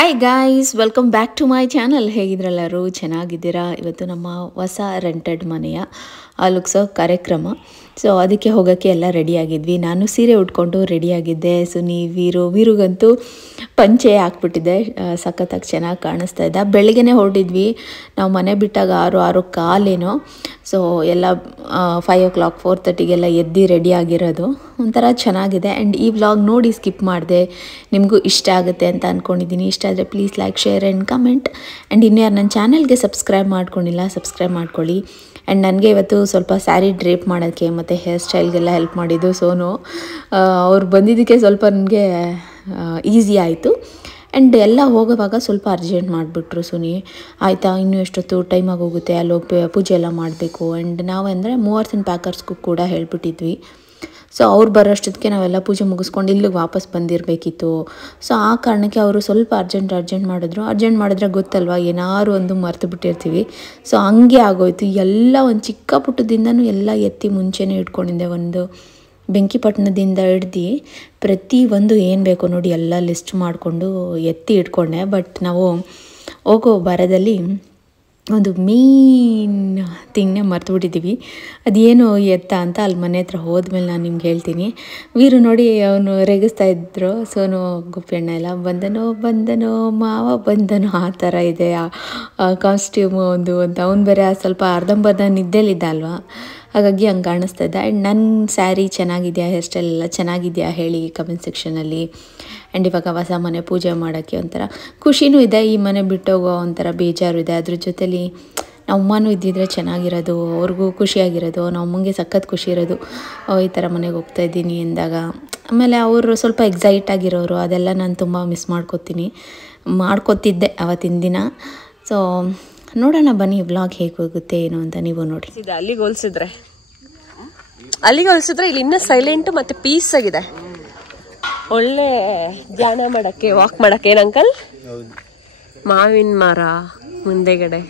Hi guys, welcome back to my channel. ಹೇಗಿದ್ರೆಲ್ಲರೂ ಚೆನ್ನಾಗಿದ್ದೀರಾ? ಇವತ್ತು ನಮ್ಮ ಹೊಸ ರೆಂಟೆಡ್ ಮನೆಯ ಲುಕ್ಸೋ ಕಾರ್ಯಕ್ರಮ. ಸೊ ಅದಕ್ಕೆ ಹೋಗೋಕ್ಕೆ ಎಲ್ಲ ರೆಡಿಯಾಗಿದ್ವಿ. ನಾನು ಸೀರೆ ಉಟ್ಕೊಂಡು ರೆಡಿಯಾಗಿದ್ದೆ. ಸುನಿ ವೀರುಗಂತೂ ಪಂಚೆ ಹಾಕ್ಬಿಟ್ಟಿದ್ದೆ. ಸಖತ್ತಾಗಿ ಚೆನ್ನಾಗಿ ಕಾಣಿಸ್ತಾ ಇದ್ದ. ಬೆಳಗ್ಗೆನೇ ಹೊರಟಿದ್ವಿ. ನಾವು ಮನೆ ಬಿಟ್ಟಾಗ 6:15 ಸೊ ಎಲ್ಲ 5 o'clock 4:30 ಎದ್ದು ರೆಡಿಯಾಗಿರೋದು. ಒಂಥರ ಚೆನ್ನಾಗಿದೆ. ಆ್ಯಂಡ್ ಈ ವ್ಲಾಗ್ ನೋಡಿ ಸ್ಕಿಪ್ ಮಾಡಿದೆ. ನಿಮಗೂ ಇಷ್ಟ ಆಗುತ್ತೆ ಅಂತ ಅಂದ್ಕೊಂಡಿದ್ದೀನಿ. ಇಷ್ಟ ಆದರೆ please like, share and comment. And ಇನ್ನು ಯಾರು ನನ್ನ ಚಾನಲ್ಗೆ ಸಬ್ಸ್ಕ್ರೈಬ್ ಮಾಡ್ಕೊಂಡಿಲ್ಲ, ಸಬ್ಸ್ಕ್ರೈಬ್ ಮಾಡ್ಕೊಳ್ಳಿ. ಆ್ಯಂಡ್ ನನಗೆ ಇವತ್ತು ಸ್ವಲ್ಪ ಸ್ಯಾರಿ ಡ್ರೇಪ್ ಮಾಡೋಕ್ಕೆ ಮತ್ತು ಹೇರ್ ಸ್ಟೈಲ್ಗೆಲ್ಲ ಹೆಲ್ಪ್ ಮಾಡಿದ್ದು ಸೋನು. ಅವ್ರು ಬಂದಿದ್ದಕ್ಕೆ ಸ್ವಲ್ಪ ನನಗೆ ಈಸಿ ಆಯಿತು. ಆ್ಯಂಡ್ ಎಲ್ಲ ಹೋಗೋವಾಗ ಸ್ವಲ್ಪ ಅರ್ಜೆಂಟ್ ಮಾಡಿಬಿಟ್ರು. ಸುನಿ ಆಯಿತಾ, ಇನ್ನೂ ಎಷ್ಟೊತ್ತು ಟೈಮಾಗಿ ಹೋಗುತ್ತೆ, ಅಲ್ಲೋಗಿ ಪೂಜೆ ಎಲ್ಲ ಮಾಡಬೇಕು. ಆ್ಯಂಡ್ ನಾವಂದರೆ ಮೂವರ್ಸಿನ ಪ್ಯಾಕರ್ಸ್ಗೂ ಕೂಡ ಹೇಳ್ಬಿಟ್ಟಿದ್ವಿ. ಸೊ ಅವ್ರು ಬರೋಷ್ಟೊತ್ತಿಗೆ ನಾವೆಲ್ಲ ಪೂಜೆ ಮುಗಿಸ್ಕೊಂಡು ಇಲ್ಲಿಗೆ ವಾಪಸ್ ಬಂದಿರಬೇಕಿತ್ತು. ಸೊ ಆ ಕಾರಣಕ್ಕೆ ಅವರು ಸ್ವಲ್ಪ ಅರ್ಜೆಂಟ್ ಮಾಡಿದ್ರು. ಅರ್ಜೆಂಟ್ ಮಾಡಿದ್ರೆ ಗೊತ್ತಲ್ವ, ಏನಾದ್ರು ಒಂದು ಮರೆತು ಬಿಟ್ಟಿರ್ತೀವಿ. ಸೊ ಹಂಗೆ ಆಗೋಯ್ತು. ಎಲ್ಲ ಒಂದು ಚಿಕ್ಕ ಪುಟ್ಟದಿಂದನೂ ಎಲ್ಲ ಎತ್ತಿ ಮುಂಚೆನೇ ಇಟ್ಕೊಂಡಿದ್ದೆ. ಒಂದು ಬೆಂಕಿಪಟ್ಟಣದಿಂದ ಹಿಡ್ದು ಪ್ರತಿಯೊಂದು ಏನು ಬೇಕೋ ನೋಡಿ ಎಲ್ಲ ಲಿಸ್ಟ್ ಮಾಡಿಕೊಂಡು ಎತ್ತಿ ಇಟ್ಕೊಂಡೆ. ಬಟ್ ನಾವು ಹೋಗೋ ಬರದಲ್ಲಿ ಒಂದು ಮೇನ್ ಥಿಂಗ್ನೇ ಮರ್ತುಬಿಟ್ಟಿದ್ದೀವಿ. ಅದೇನು ಎತ್ತ ಅಂತ ಅಲ್ಲಿ ಮನೆ ಹತ್ರ ಹೋದ್ಮೇಲೆ ನಾನು ನಿಮ್ಗೆ ಹೇಳ್ತೀನಿ. ವೀರು ನೋಡಿ ಅವನು ರೇಗಿಸ್ತಾ ಇದ್ರು. ಸೋನು ಗುಪ್ಪಣ್ಣ ಎಲ್ಲ ಬಂದನೋ ಮಾವ ಬಂದನೋ ಆ ಥರ ಇದೆ ಆ ಕಾಸ್ಟ್ಯೂಮು ಒಂದು ಅಂತ. ಅವ್ನು ಬೇರೆ ಸ್ವಲ್ಪ ಅರ್ಧಂಬರ್ಧ ನಿದ್ದೆಲಿದ್ದ ಅಲ್ವಾ, ಹಾಗಾಗಿ ಹಂಗೆ ಕಾಣಿಸ್ತಾ ಇದ್ದ. ಆ್ಯಂಡ್ ನನ್ನ ಸ್ಯಾರಿ ಚೆನ್ನಾಗಿದೆಯಾ, ಹೇರ್ ಸ್ಟೈಲ್ ಎಲ್ಲ ಚೆನ್ನಾಗಿದೆಯಾ ಹೇಳಿ ಕಮೆಂಟ್ ಸೆಕ್ಷನಲ್ಲಿ. ಆ್ಯಂಡ್ ಇವಾಗ ಹೊಸ ಮನೆ ಪೂಜೆ ಮಾಡೋಕ್ಕೆ ಒಂಥರ ಖುಷಿನೂ ಇದೆ, ಈ ಮನೆ ಬಿಟ್ಟೋಗೋ ಒಂಥರ ಬೇಜಾರು ಇದೆ. ಅದ್ರ ಜೊತೆಲಿ ನಮ್ಮಮ್ಮನೂ ಇದ್ದಿದ್ರೆ ಚೆನ್ನಾಗಿರೋದು, ಅವ್ರಿಗೂ ಖುಷಿಯಾಗಿರೋದು. ನಮ್ಮಮ್ಮಂಗೆ ಸಖತ್ ಖುಷಿ ಇರೋದು ಈ ಥರ ಮನೆಗೆ ಹೋಗ್ತಾಯಿದ್ದೀನಿ ಎಂದಾಗ. ಆಮೇಲೆ ಅವರು ಸ್ವಲ್ಪ ಎಕ್ಸೈಟ್ ಆಗಿರೋರು, ಅದೆಲ್ಲ ನಾನು ತುಂಬ ಮಿಸ್ ಮಾಡ್ಕೋತಿದ್ದೆ ಆವತ್ತಿನ ದಿನ. ಸೊ ನೋಡೋಣ ಬನ್ನಿ ವ್ಲಾಗ್ ಹೇಗೆ ಹೋಗುತ್ತೆ ಏನು ಅಂತ ನೀವು ನೋಡಿ. ಅಲ್ಲಿಗೆ ಹೋಲಿಸಿದ್ರೆ ಇಲ್ಲಿ ಇನ್ನೂ ಸೈಲೆಂಟ್ ಮತ್ತೆ ಪೀಸ್ ಆಗಿದೆ. ಒಳ್ಳೆ ಧ್ಯಾನ ಮಾಡಕ್ಕೆ, ವಾಕ್ ಮಾಡಕ್ಕೆ. ಏನ್ ಅಂಕಲ್? ಮಾವಿನ ಮರ ಮುಂದೆಗಡೆ.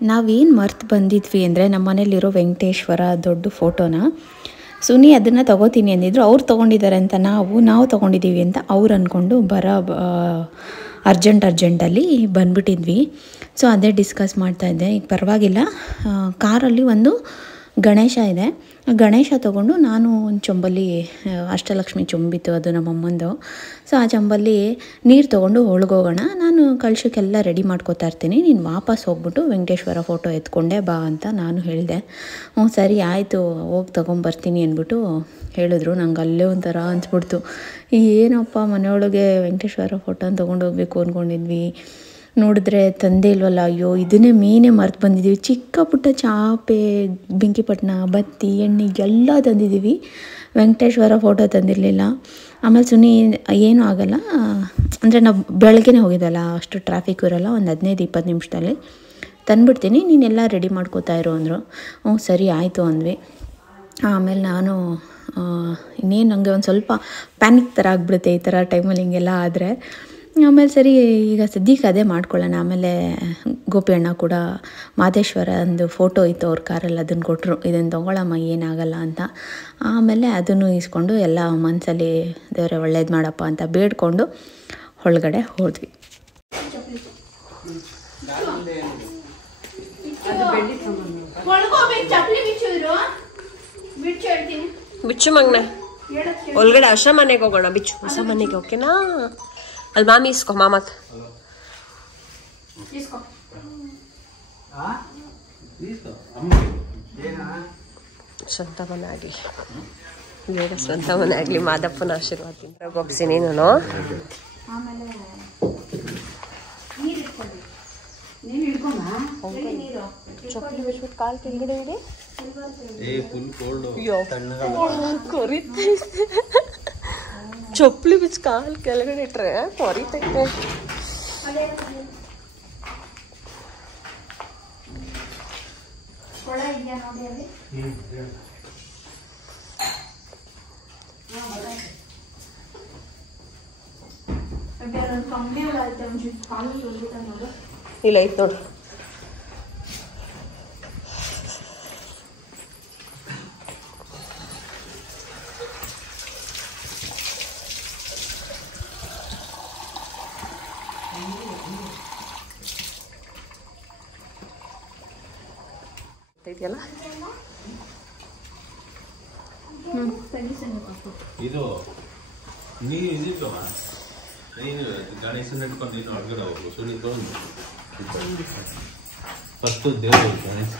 ನಾವೇನು ಮರ್ತು ಬಂದಿದ್ವಿ ಅಂದರೆ ನಮ್ಮ ಮನೇಲಿರೋ ವೆಂಕಟೇಶ್ವರ ದೊಡ್ಡ ಫೋಟೋನ. ಸುನಿ ಅದನ್ನು ತೊಗೋತೀನಿ ಅಂದಿದ್ರು. ಅವ್ರು ತೊಗೊಂಡಿದ್ದಾರೆ ಅಂತ ನಾವು ತೊಗೊಂಡಿದ್ದೀವಿ ಅಂತ ಅವ್ರು ಅಂದ್ಕೊಂಡು ಅರ್ಜೆಂಟಲ್ಲಿ ಬಂದುಬಿಟ್ಟಿದ್ವಿ. ಸೊ ಅದೇ ಡಿಸ್ಕಸ್ ಮಾಡ್ತಾಯಿದ್ದೆ. ಈಗ ಪರವಾಗಿಲ್ಲ, ಕಾರಲ್ಲಿ ಒಂದು ಗಣೇಶ ಇದೆ. ಗಣೇಶ ತೊಗೊಂಡು ನಾನು ಒಂದು ಚೊಂಬಲ್ಲಿ, ಅಷ್ಟಲಕ್ಷ್ಮಿ ಚೊಂಬಿತ್ತು ಅದು ನಮ್ಮಮ್ಮಂದು. ಸೊ ಆ ಚೊಂಬಲ್ಲಿ ನೀರು ತೊಗೊಂಡು ಒಳಗೋಗೋಣ, ನಾನು ಕಳ್ಸೋಕ್ಕೆಲ್ಲ ರೆಡಿ ಮಾಡ್ಕೋತಾ ಇರ್ತೀನಿ, ನೀನು ವಾಪಸ್ ಹೋಗ್ಬಿಟ್ಟು ವೆಂಕಟೇಶ್ವರ ಫೋಟೋ ಎತ್ಕೊಂಡೆ ಬಾ ಅಂತ ನಾನು ಹೇಳಿದೆ. ಹ್ಞೂ ಸರಿ ಆಯಿತು ಹೋಗಿ ತೊಗೊಂಬರ್ತೀನಿ ಅಂದ್ಬಿಟ್ಟು ಹೇಳಿದ್ರು. ನಂಗೆ ಅಲ್ಲೇ ಒಂಥರ ಅನ್ಸ್ಬಿಡ್ತು, ಏನಪ್ಪ ಮನೆಯೊಳಗೆ ವೆಂಕಟೇಶ್ವರ ಫೋಟೋನ ತೊಗೊಂಡು ಹೋಗ್ಬೇಕು ಅಂದ್ಕೊಂಡಿದ್ವಿ, ನೋಡಿದ್ರೆ ತಂದೆ ಇಲ್ವಲ್ಲ. ಅಯ್ಯೋ ಇದನ್ನೇ ಮೇನೇ ಮರ್ತು ಬಂದಿದ್ದೀವಿ. ಚಿಕ್ಕ ಪುಟ್ಟ ಚಾಪೆ, ಬೆಂಕಿಪಟ್ಟಣ, ಬತ್ತಿ, ಎಣ್ಣೆ ಎಲ್ಲ ತಂದಿದ್ದೀವಿ. ವೆಂಕಟೇಶ್ವರ ಫೋಟೋ ತಂದಿರಲಿಲ್ಲ. ಆಮೇಲೆ ಸುನಿ ಏನೂ ಆಗಲ್ಲ ಅಂದರೆ ನಾವು ಬೆಳಗ್ಗೆನೇ ಹೋಗಿದ್ದಲ್ಲ, ಅಷ್ಟು ಟ್ರಾಫಿಕ್ ಇರೋಲ್ಲ, ಒಂದು 15-20 ನಿಮಿಷದಲ್ಲಿ ತಂದುಬಿಡ್ತೀನಿ, ನೀನೆಲ್ಲ ರೆಡಿ ಮಾಡ್ಕೋತಾ ಇರೋ ಅಂದರು. ಹ್ಞೂ ಸರಿ ಆಯಿತು ಅಂದ್ವಿ. ಆಮೇಲೆ ನಾನು ಇನ್ನೇನು ನನಗೆ ಒಂದು ಸ್ವಲ್ಪ ಪ್ಯಾನಿಕ್ ಥರ ಆಗಿಬಿಡುತ್ತೆ ಈ ಥರ ಟೈಮಲ್ಲಿ ಹಿಂಗೆಲ್ಲ ಆದರೆ. ಆಮೇಲೆ ಸರಿ ಈಗ ಸದ್ಯಕ್ಕೆ ಅದೇ ಮಾಡ್ಕೊಳ್ಳೋಣ. ಆಮೇಲೆ ಗೋಪಿ ಅಣ್ಣ ಕೂಡ ಮಾದೇಶ್ವರ ಒಂದು ಫೋಟೋ ಇತ್ತು ಅವ್ರ ಕಾರಲ್ಲಿ, ಅದನ್ನು ಕೊಟ್ಟರು, ಇದನ್ನು ತೊಗೊಳಮ್ಮ ಏನಾಗಲ್ಲ ಅಂತ. ಆಮೇಲೆ ಅದನ್ನು ಇಸ್ಕೊಂಡು ಎಲ್ಲ ಮನಸ್ಸಲ್ಲಿ ದೇವರೇ ಒಳ್ಳೇದು ಮಾಡಪ್ಪ ಅಂತ ಬೇಡ್ಕೊಂಡು ಒಳಗಡೆ ಹೋದ್ವಿ. ಬಿಚ್ಚು ಮಗ್ನ ಒಳಗಡೆ ಹೊಸ ಮನೆಗೆ ಹೋಗೋಣ. ಬಿಚ್ಚು ಹೊಸ ಮನೆಗೆ ಓಕೆನಾ? ಅಲ್ಲಿ ಮಾಮಿ ಇಸ್ಕೊ, ಮಾಮತ್ ಸ್ವಂತ ಮನೆ ಆಗಲಿ, ಬೇಡ ಸ್ವಂತ ಮನೆ ಆಗಲಿ, ಮಾದಪ್ಪನ ಆಶೀರ್ವಾದ ಬಾಕ್ಸಿ ನೀನು. ಚಪ್ಪಲಿ ಬಿಚ್ಬಿಟ್ಟು ಕಾಲು ಕೆಳಗಡೆ ಇಡಿ. ಚಪ್ಪಲಿ ಬಿಚ್ಚ ಕಾಲು ಕೆಳಗಡೆ ಇಟ್ರೆ ಕೊರಿತೈತೆ. ಇಲ್ಲ ಐತ್ ನೋಡ್ರಿ. ಇದೆಯಲ್ಲ. ಇದು ನೀನು ಇದಿತ್ತು ನೀನು ಗಣೇಶನ ಇಟ್ಕೊಂಡು ನೀನು ಹೊರಗಡೆ ಹೋಗು ಸುನಿಕೊಂಡು ಫಸ್ಟು ದೇವರು ಗಣೇಶ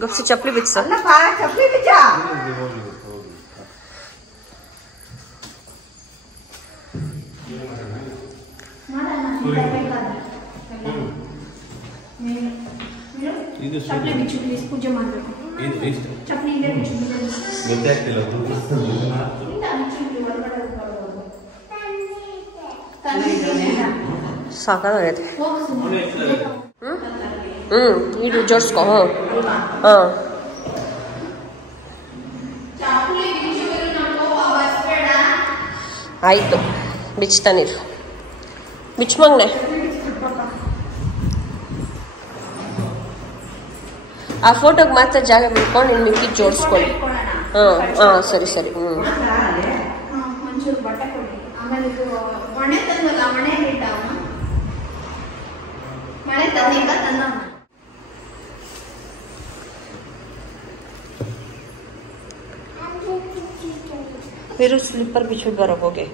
गुप्सी चपली बिच पूजे ಸಾಕಾಗೈತೆ. ಇದು ಜೋಡಿಸ್ಕೊ. ಹಾಂ ಆಯಿತು, ಬಿಚ್ತಾ ನೀರು ಬಿಚ್ಚ ಮಗ್ನೆ. ಆ ಫೋಟೋಗೆ ಮಾತ್ರ ಜಾಗ ಬಿಟ್ಕೊಂಡು ಇನ್ನು ಮಿಕ್ಕಿ ಜೋಡಿಸ್ಕೊಳ್ಳಿ. ಹಾಂ ಹಾಂ ಸರಿ ಸರಿ. फिर स्लीपर बिछबिಟ್ಟು ಬರೋಕೆ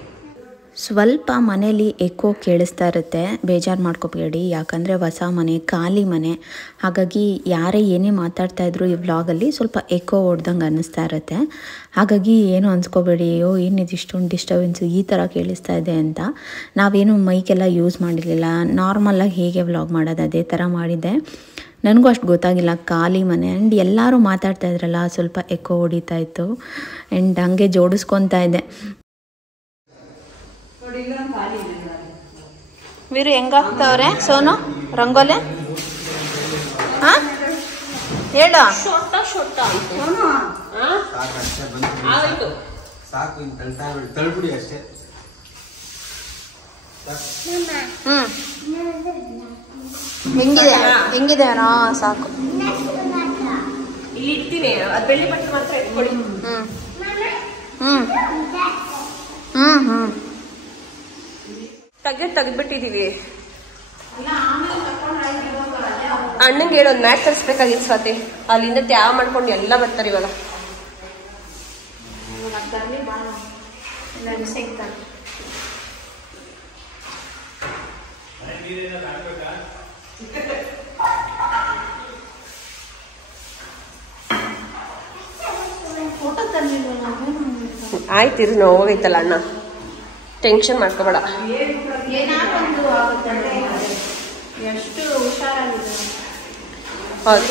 ಸ್ವಲ್ಪ ಮನೇಲಿ ಎಕೋ ಕೇಳಿಸ್ತಾ ಇರುತ್ತೆ, ಬೇಜಾರು ಮಾಡ್ಕೋಬೇಡಿ. ಯಾಕಂದರೆ ಹೊಸ ಮನೆ, ಖಾಲಿ ಮನೆ, ಹಾಗಾಗಿ ಯಾರೇ ಏನೇ ಮಾತಾಡ್ತಾ ಇದ್ರು ಈ ವ್ಲಾಗಲ್ಲಿ ಸ್ವಲ್ಪ ಎಕೋ ಹೊಡ್ದಂಗೆ ಅನ್ನಿಸ್ತಾ ಇರುತ್ತೆ. ಹಾಗಾಗಿ ಏನು ಅನ್ಸ್ಕೋಬೇಡಿ, ಅಯ್ಯೋ ಏನಿದು ಇಷ್ಟೊಂದು ಡಿಸ್ಟರ್ಬೆನ್ಸು ಈ ಥರ ಕೇಳಿಸ್ತಾ ಇದೆ ಅಂತ. ನಾವೇನು ಮೈಕೆಲ್ಲ ಯೂಸ್ ಮಾಡಿರಲಿಲ್ಲ, ನಾರ್ಮಲಾಗಿ ಹೇಗೆ ವ್ಲಾಗ್ ಮಾಡೋದು ಅದೇ ಥರ ಮಾಡಿದ್ದೆ. ನನಗೂ ಅಷ್ಟು ಗೊತ್ತಾಗಿಲ್ಲ, ಖಾಲಿ ಮನೆ. ಆ್ಯಂಡ್ ಎಲ್ಲರೂ ಮಾತಾಡ್ತಾ ಇದ್ರಲ್ಲ, ಸ್ವಲ್ಪ ಎಕೋ ಹೊಡಿತಾ ಇತ್ತು. ಆ್ಯಂಡ್ ಹಂಗೆ ಜೋಡಿಸ್ಕೊತಾ ಇದ್ದೆ. ವೀರು ಹೆಂಗಾಗ್ತವ್ರೆ ಸೋನು ರಂಗೋಲೆ? ಹಾಂ ಹೇಳ. ಸಾಕು ತಳ್ಬಿಡಿ ಅಷ್ಟೇ. ಹೆಂಗಿದೆ ಸಾಕು. ಇಲ್ಲಿ ಇಡ್ತೀನಿ, ಅದು ಬೆಳ್ಳಿ ಬಟ್ಟೆ ಮಾತ್ರ ಇಟ್ಕೊಳ್ಳಿ. ತೆಗೆದ್ಬಿಟ್ಟಿದೀವಿ. ಅಣ್ಣಂಗೆ ಹೇಳೋದು ಮ್ಯಾಟ್ ತರಿಸ್ಬೇಕಾಗಿತ್ತು ಸ್ವಾತಿ. ಅಲ್ಲಿಂದ ತ್ಯಾವ ಮಾಡ್ಕೊಂಡು ಎಲ್ಲ ಬರ್ತಾರೆ ಇವಾಗ. ಆಯ್ತು, ಇರು, ನೋವಾಗೈತಲ್ಲ ಅಣ್ಣ, ಟೆನ್ಷನ್ ಮಾಡ್ಕೋಬೇಡ.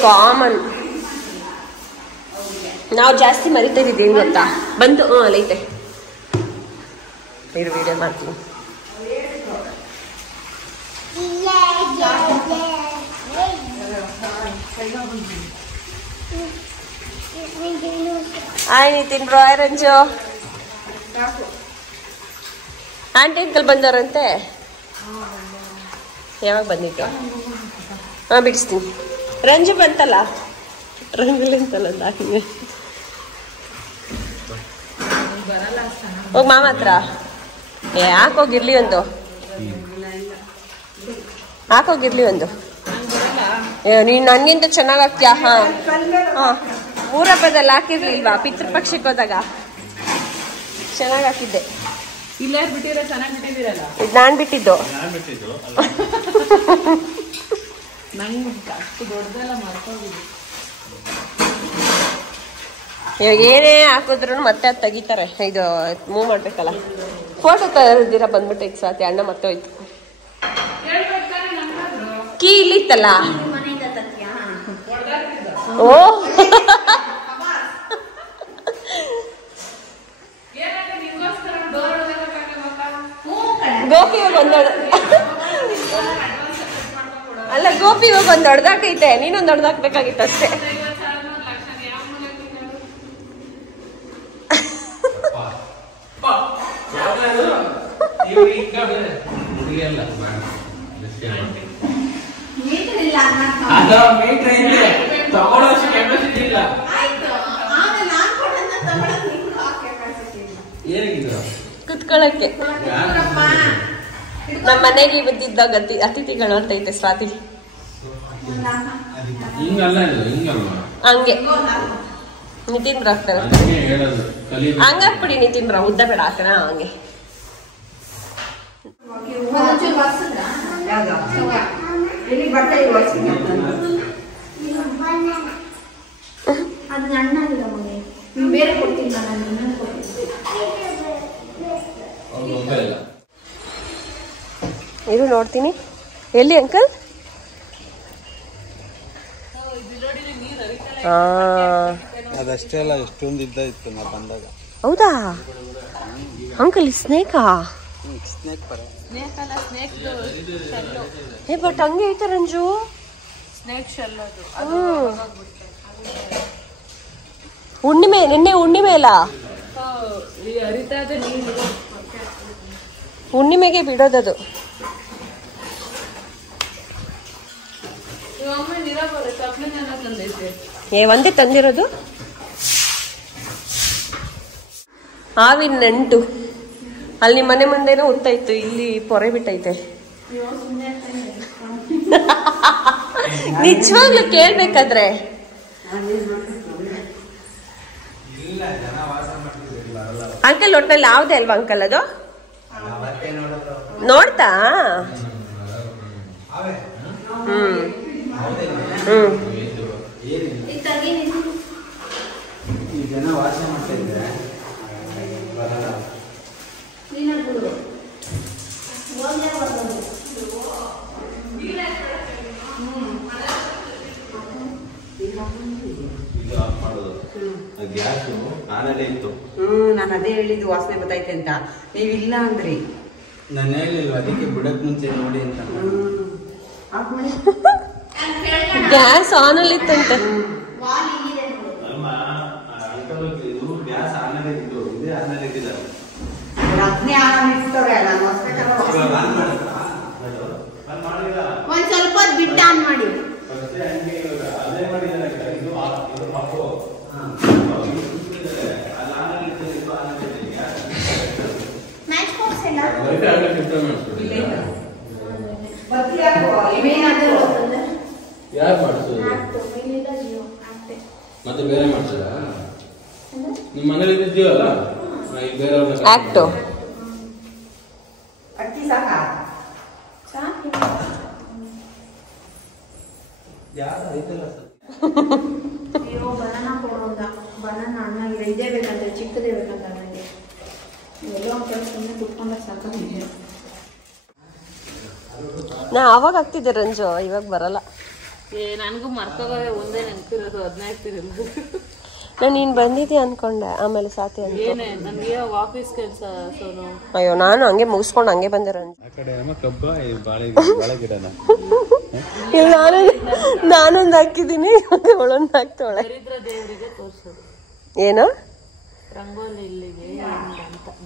ಕಾಮನ್, ನಾವು ಜಾಸ್ತಿ ಮರಿತಾ ಇದ್ದೀವಿ ಗೊತ್ತಾ. ಬಂತು ಅಲ್ಲೈತೆ, ಇರು ವಿಡಿಯೋ ಮಾಡ್ತೀನಿ. ಆಯ್ Nitin bro, Ranju aunty uncle ಬಂದವರಂತೆ. ಯಾವಾಗ ಬಂದಿತ್ತು? ಹಾಂ ಬಿಡಿಸ್ತೀನಿ. ರಂಜು ಬಂತಲ್ಲ, ರಂಗುಲ್ ಅಂತಲ್ಲ ಹೋಗಿ ಮಾಮ ಹತ್ರ ಹಾಕೋಗಿರ್ಲಿ ಒಂದು, ಹಾಕೋಗಿರ್ಲಿ ಒಂದು. ನೀನು ನನಗಿಂತ ಚೆನ್ನಾಗಿ ಹಾಕ್ತೀಯಾ? ಹಾಂ ಹಾಂ, ಊರಬ್ಬದಲ್ಲಿ ಹಾಕಿರ್ಲಿಲ್ವಾ ಪಿತೃಪಕ್ಷಕ್ಕೆ ಹೋದಾಗ? ಚೆನ್ನಾಗಿ ಹಾಕಿದ್ದೆ. ಇದು ನಾನು ಬಿಟ್ಟಿದ್ದು. ಇವಾಗ ಏನೇ ಹಾಕಿದ್ರು ಮತ್ತೆ ಅದು ತೆಗಿತಾರೆ. ಇದು ಮೂವ್ ಮಾಡ್ಬೇಕಲ್ಲ. ಫೋಟೋ ತೆಗೆದಿರ ಬಂದ್ಬಿಟ್ಟು ಈಗ ಸ್ವಾತಿ ಅಣ್ಣ ಮತ್ತೆ ಹೋಯ್ತು. ಕೀ ಇಲ್ಲಿತ್ತಲ್ಲ. ಓ ಗೋಪಿ ಇವಾಗ ಅಲ್ಲ, ಗೋಪಿ ಇವಾಗ ಒಂದು ಹೊಡೆದಾಕೈತೆ, ನೀನೊಂದು ಹೊಡೆದಾಕ್ಬೇಕಾಗಿತ್ತು ಅಷ್ಟೇ. ಇಸ್ಕೊಳಕ್ಕೆ. ನಮ್ಮ ಮನೆಗೆ ಬಂದಿದ್ದಾಗ ಅತಿಥಿಗಳು ಅಂತೈತೆ ಸ್ವಾತಿ. ಹಂಗೆ ನಿತಿನ್ ಹಾಕ್ತಾರೆ. ಹಂಗಾಕ್ಬಿಡಿ ನಿತಿನ್ ಉದ್ದ ಬೇಡ ಹಾಕೋಣ ಹಂಗೆ. ಇದು ನೋಡ್ತೀನಿ. ಎಲ್ಲಿ ಅಂಕಲ್? ಅದಷ್ಟೇ ಅಲ್ಲ, ಎಷ್ಟೊಂದು ಇದ್ದ ಇತ್ತು ನಾ ಬಂದಾಗ. ಹೌದಾ ಅಂಕಲ್? ಸ್ನೇಕಾ? ಸ್ನೇಕ್ ಬರ ಬಟ್ ಹಂಗೆ ಐತೆ ರಂಜು. ಹುಣ್ಣಿಮೆ, ನಿನ್ನೆ ಹುಣ್ಣಿಮೆ ಅಲ್ಲ, ಹುಣ್ಣಿಮೆಗೆ ಬಿಡೋದದು. ಒಂದೇ ತಂದಿರೋದು. ಹಾವಿನ ನಂಟು ಅಲ್ಲಿ ಮನೆ ಮುಂದೆನೂ ಉತ್ತಾಯ್ತು, ಇಲ್ಲಿ ಪೊರೆ ಬಿಟ್ಟೈತೆ. ನಿಜವಾಗ್ಲೂ ಕೇಳ್ಬೇಕಾದ್ರೆ ಅಂಕಲ್ ಒಟ್ಟಲ್ಲಿ ಯಾವ್ದೇ ಅಲ್ವಾ ಅಂಕಲ್ ಅದು? ನೋಡ್ತಾ? ಹ್ಮ್ ಹ್ಮ್ ನಾನು ಅದೇ ಹೇಳಿದ್ದು ವಾಸನೆ ಬರ್ತೈತೆ ಅಂತ. ನೀವಿಲ್ಲ ಅಂದ್ರಿ. ನಾನು ಹೇಳಿಲ್ವ ಅದಕ್ಕೆ ಬಿಡಕ್ ಮುಂಚೆ ನೋಡಿ ಅಂತ. ಗ್ಯಾಸ್ ಆನ್ ಅಲ್ಲಿ ಇತ್ತಂತೆ. ಒಂದ್ ಸ್ವಲ್ಪ ಬಿಟ್ಟು ಆನ್ ಮಾಡಿ. ಮತ್ತೆ ಬೇರೆ ಮಾಡ್ತಾರ? ನಿಮ್ಮ ಮನೇಲಿ ಇದ್ದೀವಲ್ಲ ಬೇರೆ ಆಕ್ಟು ಅಕ್ಕಿ ಸಾಕಾ? ಬನಾನಾ ಕೊಡೋದ, ಬನಾನಾ ಅಣ್ಣ ಇದೇ ಬೇಕಂದ್ರೆ ಚಿಕ್ಕದೇ ಬೇಕಂತ ನನಗೆ. ಎಲ್ಲೋ ಒಂದು ಸುಮ್ಮನೆ ಕುತ್ಕೊಂಡ್ರೆ ಸಾಕಾಗಿದೆ. ನಾ ಅವಾಗ ಆಗ್ತಿದ್ದೆ ರಂಜು, ಇವಾಗ ಬರಲ್ಲ. ನನಗೂ ಮರ್ತೋಗೋದೆ, ಒಂದೇ ನೆನಪಿರೋದು, ಅದನ್ನ ಆಗ್ತಿರಲ್ಲ. ನಾನು ನೀನ್ ಬಂದಿದ್ದೆ ಅನ್ಕೊಂಡೆ, ಆಮೇಲೆ ಸಾತಿ ಅಂತ. ನನಗೆ ಆಫೀಸ್ ಕೆಲಸ. ಅಯ್ಯೋ ನಾನು ಹಂಗೆ ಮುಗಿಸ್ಕೊಂಡು ಹಂಗೆ ಬಂದೆ ರಂಜು. ಇಲ್ಲ ನಾನೊಂದು ಹಾಕಿದ್ದೀನಿ, ಅವಳೊಂದು ಹಾಕ್ತಾಳೆ. ದೇವರಿಗೆ ತೋರ್ಸೋದು ಏನು? ರಂಗೋಲಿ ಇಲ್ಲಿಗೆ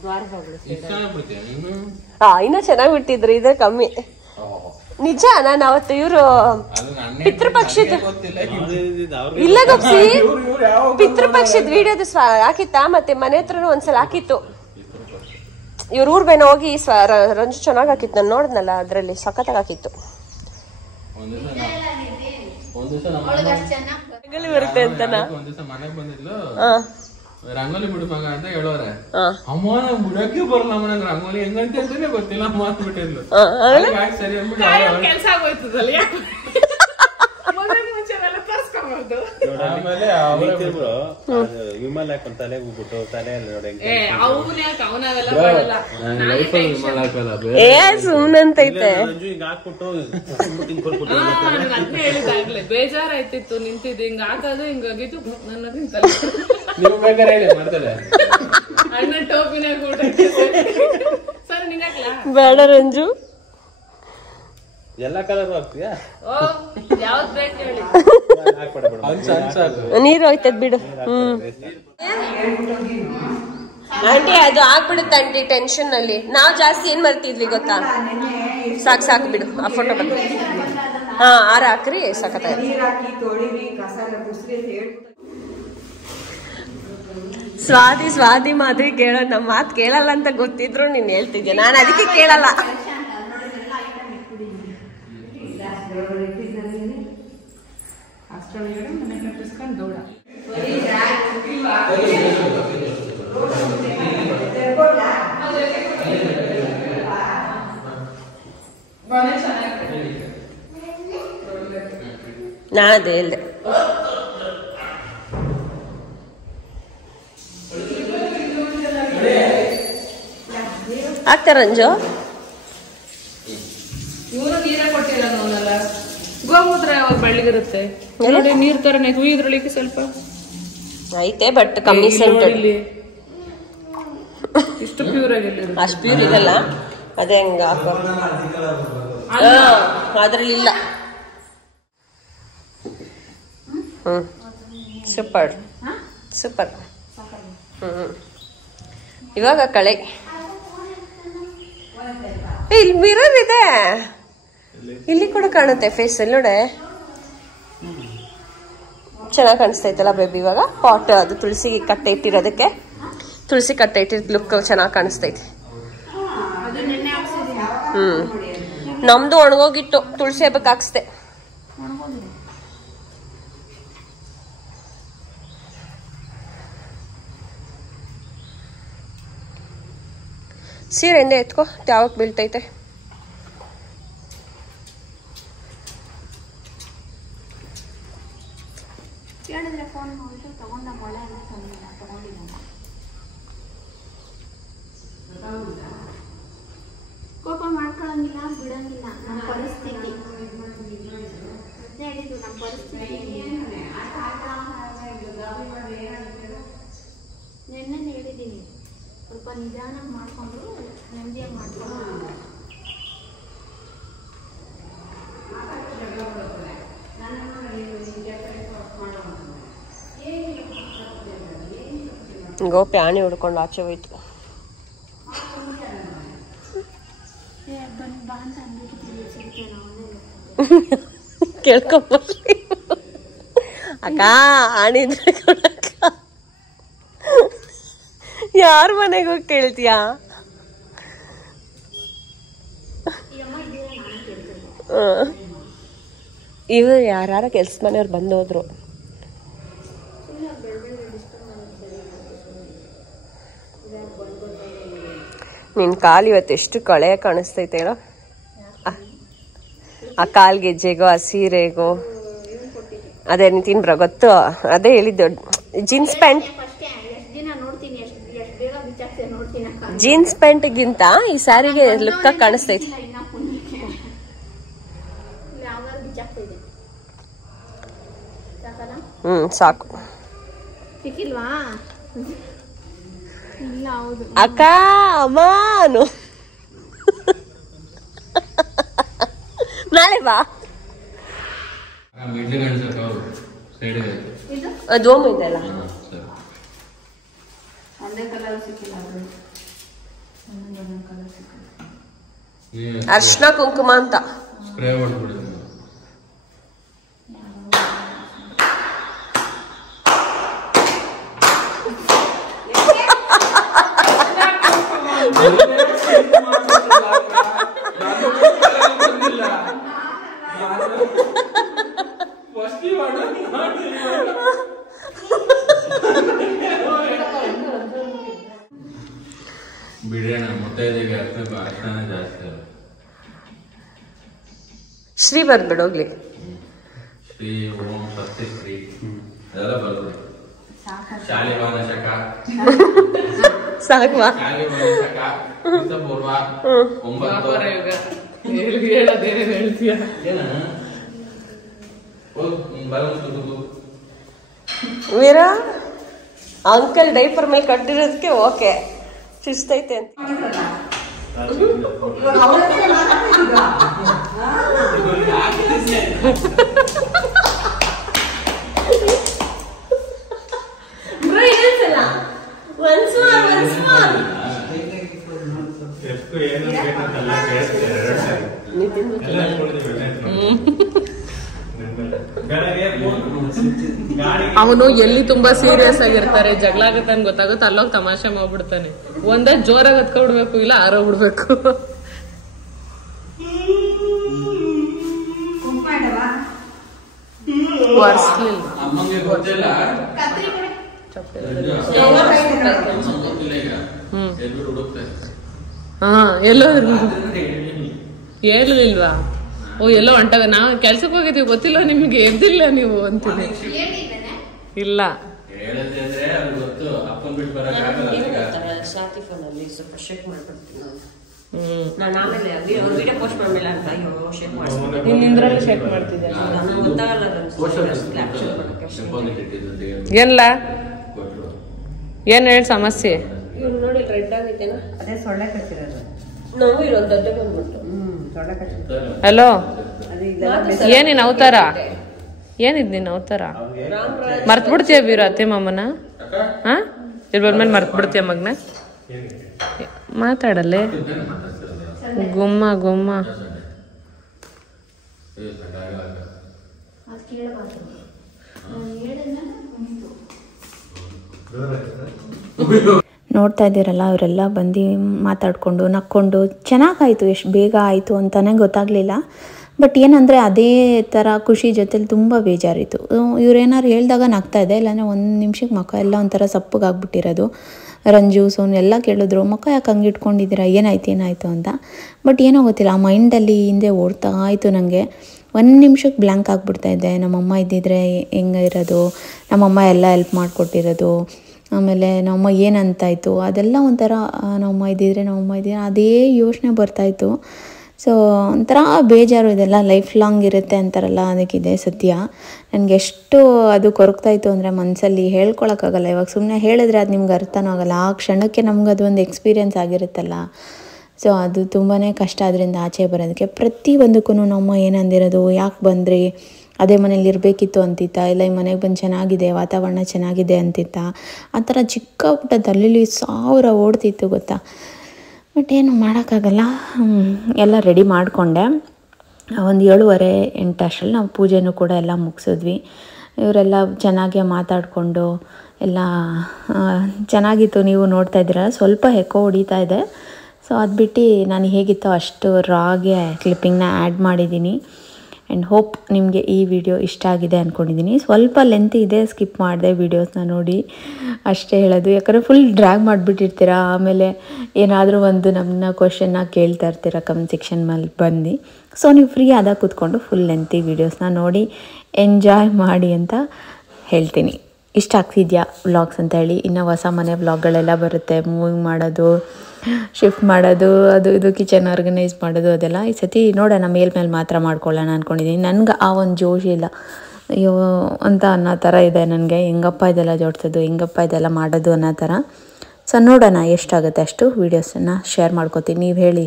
ದ್ವಾರ ಬಾಗಿಲು. ಇನ್ನ ಚೆನ್ನಾಗಿ ಬಿಟ್ಟಿದ್ರು, ಇದ್ರೆ ಕಮ್ಮಿ. ನಿಜ. ನಾನು ಅವತ್ತು ಇವರು ಪಿತೃಪಕ್ಷದ ಇಲ್ಲ ಗಪ್ಸಿ ಪಿತೃಪಕ್ಷದ ವಿಡಿಯೋದು ಹಾಕಿತ್ತಾ, ಮತ್ತೆ ಮನೆ ಹತ್ರನು ಒಂದ್ಸಲ ಹಾಕಿತ್ತು. ಇವ್ರ ಊರ್ ಬೇನ ಹೋಗಿ ರಂಜು ಚೆನ್ನಾಗಿ ಹಾಕಿತ್ತು, ನಾನು ನೋಡಿದ್ನಲ್ಲ ಅದ್ರಲ್ಲಿ ಸಖತ್ತಾಗಿ ಹಾಕಿತ್ತು. ಬರುತ್ತೆ ಅಂತನಾ? ರಂಗೋಲಿ ಬಿಡು ಮಗ ಅಂತ ಹೇಳೋರೆ. ಅಮ್ಮ ನಂಗೆ ಬಿಡಕ್ಕೆ ಬರಲ್ಲ, ಅಮ್ಮ ನಂಗೆ ರಂಗೋಲಿ ಹೆಂಗಂತ ಅಂತಾನೆ ಗೊತ್ತಿಲ್ಲ, ಅಮ್ಮ ಅಂದ್ಬಿಟ್ಟಿದ್ಲು. ಸರಿ ಅಂದ್ಬಿಟ್ಟು ಕೆಲಸ ಆಗೋಯ್ತದಲ್ಲ, ಆಮೇಲೆ ವಿಮಲ್ ಹಾಕೊಂಡ್ ತಲೆ ಹೋಗ್ಬಿಟ್ಟು ತಲೆ ಸುಮ್ನಂತೈತೆ. ಬೇಜಾರಾಯ್ತಿತ್ತು, ನಿಂತಿದ್ದು ಹಿಂಗ ಹಾಕೋದು ಹಿಂಗಾಗಿತ್ತು. ನನ್ನ ನೀವು ಬೇಕಾದ್ರೆ ಹೇಳಿ ಮಾಡ್ತಾರೆ. ಅಣ್ಣ ಟೋಪಿನಾಗ ಊಟ ಸರ್ ನಿಂಗಾಗ್ಲಾ? ಬೇಡ ರಂಜು, ಎಲ್ಲಾ ಕಲರ್ ಹಾಕ್ತೀಯಾ? ಯಾವ್ದು ಬೇಕು ಹೇಳಿ. ನೀರು ಹೋಯ್ತದ್ ಬಿಡು. ಆಂಟಿ ಅದು ಆಗ್ಬಿಡುತ್ತೆ ಆಂಟಿ, ಟೆನ್ಷನ್ ಅಲ್ಲಿ ನಾವ್ ಜಾಸ್ತಿ ಏನ್ ಮಾಡ್ತಿದ್ವಿ ಗೊತ್ತಾ? ಸಾಕು ಬಿಡು, ಆ ಫೋಟೋ ಬಂದು ಆರ ಹಾಕ್ರಿ ಸಖತ್ತಾಗಿ. ಸ್ವಾತಿ ಮಾತು ಕೇಳೋ ನಮ್ಮ ಮಾತು ಕೇಳಲ್ಲ ಅಂತ ಗೊತ್ತಿದ್ರು ನೀನ್ ಹೇಳ್ತಿದ್ಯಾ, ನಾನು ಅದಕ್ಕೆ ಕೇಳಲ್ಲ. ನಾ ಅದೇ ಹೇಳ್ದೆ. ಆಗ್ತಾರಂಜು ಇವನು ನೀರೇ ಕೊಟ್ಟಿಲ್ಲ ನೋಡಲ್ಲ. ಗೋಮೂತ್ರ ಯಾವಾಗ ಬೆಳ್ಳಗಿರುತ್ತೆ ನೋಡಿ, ನೀರ್ ತರನೇ ಹುಯ್ದ್ರೊಳಗೆ ಸ್ವಲ್ಪ ಐತೆ, ಬಟ್ ಕಮ್ಮಿ ಸೆಂಟೆಡ್. ಇಷ್ಟು ಪ್ಯೂರ್ ಆಗಿಲ್ಲ, ಅಷ್ಟು ಪ್ಯೂರ್ ಇರಲ್ಲ. ಅದೇ ಹಂಗ ಅದ್ರಲ್ಲಿ ಇಲ್ಲ. Super super. ಇವಾಗ ಕಳೆ ಇಲ್ಲಿ ಮಿರರ್ ಇದೆ, ಇಲ್ಲಿ ಕೂಡ ಕಾಣುತ್ತೆ ಫೇಸ್ ಅಲ್ಲಿ ನೋಡೆ. ಚೆನ್ನಾಗಿ ಕಾಣಿಸ್ತೈತಲ್ಲ ಬೇಬಿ. ಇವಾಗ ಪಾಟ್ ಅದು ತುಳಸಿ ಕಟ್ಟೆ ಇಟ್ಟಿರೋದಕ್ಕೆ, ತುಳಸಿ ಕಟ್ಟೆ ಇಟ್ಟಿದ್ ಲುಕ್ ಚೆನ್ನಾಗಿ ಕಾಣಿಸ್ತೈತಿ. ನಮ್ದು ಒಣಗೋಗಿತ್ತು, ತುಳಸಿ ಹಬ್ಬಕ್ಕೆ ಹಾಕ್ಸ್ದೆ. ಸೀರೆ ಎಂದೇ ಎತ್ಕೋ, ಯಾವಾಗ ಬೀಳ್ತೈತೆ. ಕೋಪ ಮಾಡ್ಕೊಳಂಗಿಲ್ಲ, ಬಿಡಂಗಿಲ್ಲ. ನಮ್ಮ ಪರಿಸ್ಥಿತಿ ಹೇಳಿದ್ದು, ನಮ್ಮ ಪರಿಸ್ಥಿತಿ ನಿನ್ನೆ ಹೇಳಿದ್ದೀನಿ. ಸ್ವಲ್ಪ ನಿಧಾನ ಮಾಡ್ಕೊಂಡು ನೆಮ್ಮದಿಯಾಗಿ ಮಾಡ್ಕೊಂಡು ಗೋಪಿ ಆಣಿ ಹುಡ್ಕೊಂಡು ಆಚೆ ಹೋಯ್ತು. ಕೇಳ್ಕೊಂಬರ್ಲಿ ಅಕ್ಕ, ಆಣಿದ್ರೆ ಕೊಡಕ್ಕ. ಯಾರ ಮನೆಗೆ ಹೋಗಿ ಕೇಳ್ತೀಯಾ? ಇವ್ರು ಯಾರ ಕೆಲ್ಸ ಮನೆಯವ್ರು ಬಂದೋದ್ರು. ನಿನ್ ಕಾಲು ಇವತ್ತು ಎಷ್ಟು ಕಳೆ ಕಾಣಿಸ್ತೈತೆ ಹೇಳೋ. ಆ ಕಾಲ್ ಗೆಜ್ಜೆಗೋ ಆ ಸೀರೆಗೋ ಅದೇ ತಿನ್ಬ್ರ ಗೊತ್ತು. ಅದೇ ಹೇಳಿದ್ದು, ಜೀನ್ಸ್ ಪ್ಯಾಂಟ್ ಜೀನ್ಸ್ ಪ್ಯಾಂಟ್ಗಿಂತ ಈ ಸ್ಯಾರಿಗೆ ಲುಕ್ ಕಾಣಿಸ್ತೈತಿ. ಸಾಕು ಅಕ್ಕ. ಅಮ್ಮಾನು ನಾಳೆ ಬಾ. ದೋಮು ಇದೆಲ್ಲ ಅರ್ಶಿನ ಕುಂಕುಮ ಅಂತ ಬಿಡೋಣ. ಮುತ್ತೈದೆಗೆ ಅರ್ಶನ ಜಾಸ್ತಿ. ಶ್ರೀ ಬರ್ಬಿಡೋಗ್ಲಿ. ಶ್ರೀ ಓಂ ಸತ್ಯ ಶ್ರೀ ಅದೆಲ್ಲ ಬರ್ಬಿಡಿ. ಶಾಲಿವಾನ ಶಕ ಸಾಕವಾ? ಶಾಲಿವಾನ ಶಕ ಪೂರ್ವ 9 ಹೇಳೋದೇನೇ ಹೇಳ್ತೀಯ? ವೀರ ಅಂಕಲ್ ಡೈಪರ್ ಮೇಲೆ ಕಟ್ಟಿರೋದಕ್ಕೆ ಓಕೆ, ಚುಸ್ತೈತೆ ಅಂತ. ಅವನು ಎಲ್ಲಿ ತುಂಬಾ ಸೀರಿಯಸ್ ಆಗಿರ್ತಾರೆ, ಜಗಳ ಆಗತ್ತೆ ಅಂತ ಗೊತ್ತಾಗುತ್ತೆ, ಅಲ್ಲೋಗಿ ತಮಾಷೆ ಮಾಡ್ಬಿಡ್ತಾನೆ. ಒಂದೇ ಜೋರಾಗಿ ಹತ್ಕೊಬಿಡ್ಬೇಕು, ಇಲ್ಲ ಆರೋಗ್ಬಿಡ್ಬೇಕು. ಹೇಳಿಲ್ವಾ? ಓ ಎಲ್ಲೋ ಹೊಂಟಾಗ ನಾವು ಕೆಲ್ಸಕ್ಕೆ ಹೋಗಿದ್ದೀವಿ, ಗೊತ್ತಿಲ್ಲ ನಿಮ್ಗೆ, ಎದ್ದಿಲ್ಲ ನೀವು ಅಂತೀನಿ. ಇಲ್ಲ ಏನ್ಲ ಏನ್ ಹೇಳಿ ಸಮಸ್ಯೆ? ನೋಡಿ ರೆಡ್ ಆಗೈತೇನ, ಅದೇ ಸೊಳ್ಳೆ ಕಚ್ಚಿರೋದು. ನಾವು ಇರೋದದ್ದೇ ಬಂದ್ಬಿಟ್ಟು. ಸೊಳ್ಳೆ ಕಚ್ಚಿ. ಹಲೋ, ಏನಿನ್ ಅವತಾರ? ಏನಿದ್ ನಿನ್ ಅವತಾರ? ಮರ್ತ್ ಬಿಡ್ತೀಯ ಬೀರು ಅತ್ತೆ ಮಾಮನ? ಹಾ ಇಲ್ಲಿ ಬಂದ್ಮೇಲೆ ಮರ್ತ್ ಬಿಡ್ತೀಯ ಮಗ್ನ? ಮಾತಾಡಲ್ಲೇ ಗುಮ್ಮ ಗುಮ್ಮ. ನೋಡ್ತಾ ಇದ್ದೀರಲ್ಲ, ಅವರೆಲ್ಲ ಬಂದು ಮಾತಾಡಿಕೊಂಡು ನಕ್ಕೊಂಡು ಚೆನ್ನಾಗಾಯಿತು. ಎಷ್ಟು ಬೇಗ ಆಯಿತು ಅಂತಲೇ ಗೊತ್ತಾಗಲಿಲ್ಲ. ಬಟ್ ಏನಂದರೆ ಅದೇ ಥರ ಖುಷಿ ಜೊತೆಲಿ ತುಂಬ ಬೇಜಾರಿತ್ತು. ಇವ್ರೇನಾರು ಹೇಳಿದಾಗ ನಗ್ತಾಯಿದ್ದೆ, ಇಲ್ಲಾಂದರೆ ಒಂದು ನಿಮಿಷಕ್ಕೆ ಮುಖ ಎಲ್ಲ ಒಂಥರ ಸಪ್ಪಗಾಗ್ಬಿಟ್ಟಿರೋದು. ರಂಜು ಸೋನು ಎಲ್ಲ ಕೇಳಿದ್ರು, ಮುಖ ಯಾಕೆ ಹಂಗೆ ಇಟ್ಕೊಂಡಿದ್ದೀರಾ, ಏನಾಯ್ತು ಅಂತ. ಬಟ್ ಏನೋ ಗೊತ್ತಿಲ್ಲ, ಆ ಮೈಂಡಲ್ಲಿ ಹಿಂದೆ ಓಡ್ತಾ ಆಯಿತು ನನಗೆ. ಒಂದು ನಿಮಿಷಕ್ಕೆ ಬ್ಲ್ಯಾಂಕ್ ಆಗಿಬಿಡ್ತಾಯಿದ್ದೆ. ನಮ್ಮಮ್ಮ ಇದ್ದಿದ್ರೆ ಹೆಂಗೆ ಇರೋದು, ನಮ್ಮಮ್ಮ ಎಲ್ಲ ಹೆಲ್ಪ್ ಮಾಡಿಕೊಟ್ಟಿರೋದು, ಆಮೇಲೆ ನಮ್ಮಮ್ಮ ಏನಂತಾಯಿತು ಅದೆಲ್ಲ ಒಂಥರ, ನಮ್ಮಮ್ಮ ಇದ್ದಿದ್ರೆ ಅದೇ ಯೋಚನೆ ಬರ್ತಾಯಿತ್ತು. ಸೊ ಒಂಥರ ಬೇಜಾರು. ಇದೆಲ್ಲ ಲೈಫ್ ಲಾಂಗ್ ಇರುತ್ತೆ ಅಂತಾರಲ್ಲ, ಅದಕ್ಕಿದೆ ಸತ್ಯ. ನನಗೆ ಎಷ್ಟು ಅದು ಕೊರಗ್ತಾಯಿತ್ತು ಅಂದರೆ ಮನಸ್ಸಲ್ಲಿ ಹೇಳ್ಕೊಳಕ್ಕಾಗಲ್ಲ. ಇವಾಗ ಸುಮ್ಮನೆ ಹೇಳಿದ್ರೆ ಅದು ನಿಮ್ಗೆ ಅರ್ಥನೂ ಆಗೋಲ್ಲ. ಆ ಕ್ಷಣಕ್ಕೆ ನಮ್ಗೆ ಅದು ಒಂದು ಎಕ್ಸ್ಪೀರಿಯೆನ್ಸ್ ಆಗಿರುತ್ತಲ್ಲ. ಸೊ ಅದು ತುಂಬಾ ಕಷ್ಟ ಅದರಿಂದ ಆಚೆ ಬರೋದಕ್ಕೆ. ಪ್ರತಿಯೊಂದಕ್ಕೂ ನಮ್ಮಮ್ಮ ಏನಂದಿರೋದು, ಯಾಕೆ ಬಂದ್ರಿ, ಅದೇ ಮನೇಲಿ ಇರಬೇಕಿತ್ತು ಅಂತಿತ್ತ, ಇಲ್ಲ ಈ ಮನೆಗೆ ಬಂದು ಚೆನ್ನಾಗಿದೆ, ವಾತಾವರಣ ಚೆನ್ನಾಗಿದೆ ಅಂತಿತ್ತ. ಆ ಥರ ಚಿಕ್ಕ ಪುಟ್ಟ ತಲೆಯಲ್ಲಿ 1000 ಓಡ್ತಿತ್ತು ಗೊತ್ತಾ. ಬಟ್ ಏನು ಮಾಡೋಕ್ಕಾಗಲ್ಲ. ಎಲ್ಲ ರೆಡಿ ಮಾಡಿಕೊಂಡೆ. ಒಂದು 7:30-8 ಅಷ್ಟರಲ್ಲಿ ನಾವು ಪೂಜೆನೂ ಕೂಡ ಎಲ್ಲ ಮುಗಿಸಿದ್ವಿ. ಇವರೆಲ್ಲ ಚೆನ್ನಾಗೇ ಮಾತಾಡಿಕೊಂಡು ಎಲ್ಲ ಚೆನ್ನಾಗಿತ್ತು. ನೀವು ನೋಡ್ತಾ ಇದ್ದೀರ, ಸ್ವಲ್ಪ ಎಕೋ ಹೊಡಿತಾ ಇದೆ. ಸೊ ಅದು ಬಿಟ್ಟು ನಾನು ಹೇಗಿತ್ತೋ ಅಷ್ಟು ರಾಗೆ ಕ್ಲಿಪ್ಪಿಂಗ್ನ ಆ್ಯಡ್ ಮಾಡಿದ್ದೀನಿ. ಆ್ಯಂಡ್ ಹೋಪ್ ನಿಮಗೆ ಈ ವಿಡಿಯೋ ಇಷ್ಟ ಆಗಿದೆ ಅಂದ್ಕೊಂಡಿದ್ದೀನಿ. ಸ್ವಲ್ಪ ಲೆಂತ್ ಇದೆ, ಸ್ಕಿಪ್ ಮಾಡಿದೆ ವೀಡಿಯೋಸ್ನ ನೋಡಿ ಅಷ್ಟೇ ಹೇಳೋದು. ಯಾಕಂದರೆ ಫುಲ್ ಡ್ರ್ಯಾಗ್ ಮಾಡಿಬಿಟ್ಟಿರ್ತೀರ, ಆಮೇಲೆ ಏನಾದರೂ ಒಂದು ನಮ್ಮನ್ನ ಕ್ವಶನ್ನ ಕೇಳ್ತಾ ಇರ್ತೀರ ಕಮೆಂಟ್ ಸೆಕ್ಷನ್ ಮೇಲೆ ಬಂದು. ಸೊ ನೀವು ಫ್ರೀ ಆದಾಗ ಕೂತ್ಕೊಂಡು ಫುಲ್ ಲೆಂತಿ ವೀಡಿಯೋಸ್ನ ನೋಡಿ ಎಂಜಾಯ್ ಮಾಡಿ ಅಂತ ಹೇಳ್ತೀನಿ. ಇಷ್ಟ ಆಗ್ತಿದೆಯಾ ವ್ಲಾಗ್ಸ್ ಅಂತ ಹೇಳಿ. ಇನ್ನು ಹೊಸ ಮನೆ ವ್ಲಾಗ್ಗಳೆಲ್ಲ ಬರುತ್ತೆ, ಮೂವಿಂಗ್ ಮಾಡೋದು, ಶಿಫ್ಟ್ ಮಾಡೋದು, ಅದು ಇದು ಕಿಚನ್ ಆರ್ಗನೈಸ್ ಮಾಡೋದು, ಅದೆಲ್ಲ ಈ ಸತಿ ನೋಡೋಣ ಮೇಲ್ ಮಾತ್ರ ಮಾಡ್ಕೊಳ್ಳೋಣ ಅಂದ್ಕೊಂಡಿದ್ದೀನಿ. ನನಗೆ ಆ ಒಂದು ಜೋಶ್ ಇಲ್ಲ ಅಯ್ಯೋ ಅಂತ ಅನ್ನೋ ಥರ ಇದೆ ನನಗೆ. ಹೆಂಗಪ್ಪ ಇದೆಲ್ಲ ಜೋಡಿಸೋದು, ಹೆಂಗಪ್ಪ ಇದೆಲ್ಲ ಮಾಡೋದು ಅನ್ನೋ ಥರ. ಸೊ ನೋಡೋಣ ಎಷ್ಟಾಗುತ್ತೆ ಅಷ್ಟು ವೀಡಿಯೋಸನ್ನು ಶೇರ್ ಮಾಡ್ಕೋತೀನಿ. ನೀವು ಹೇಳಿ,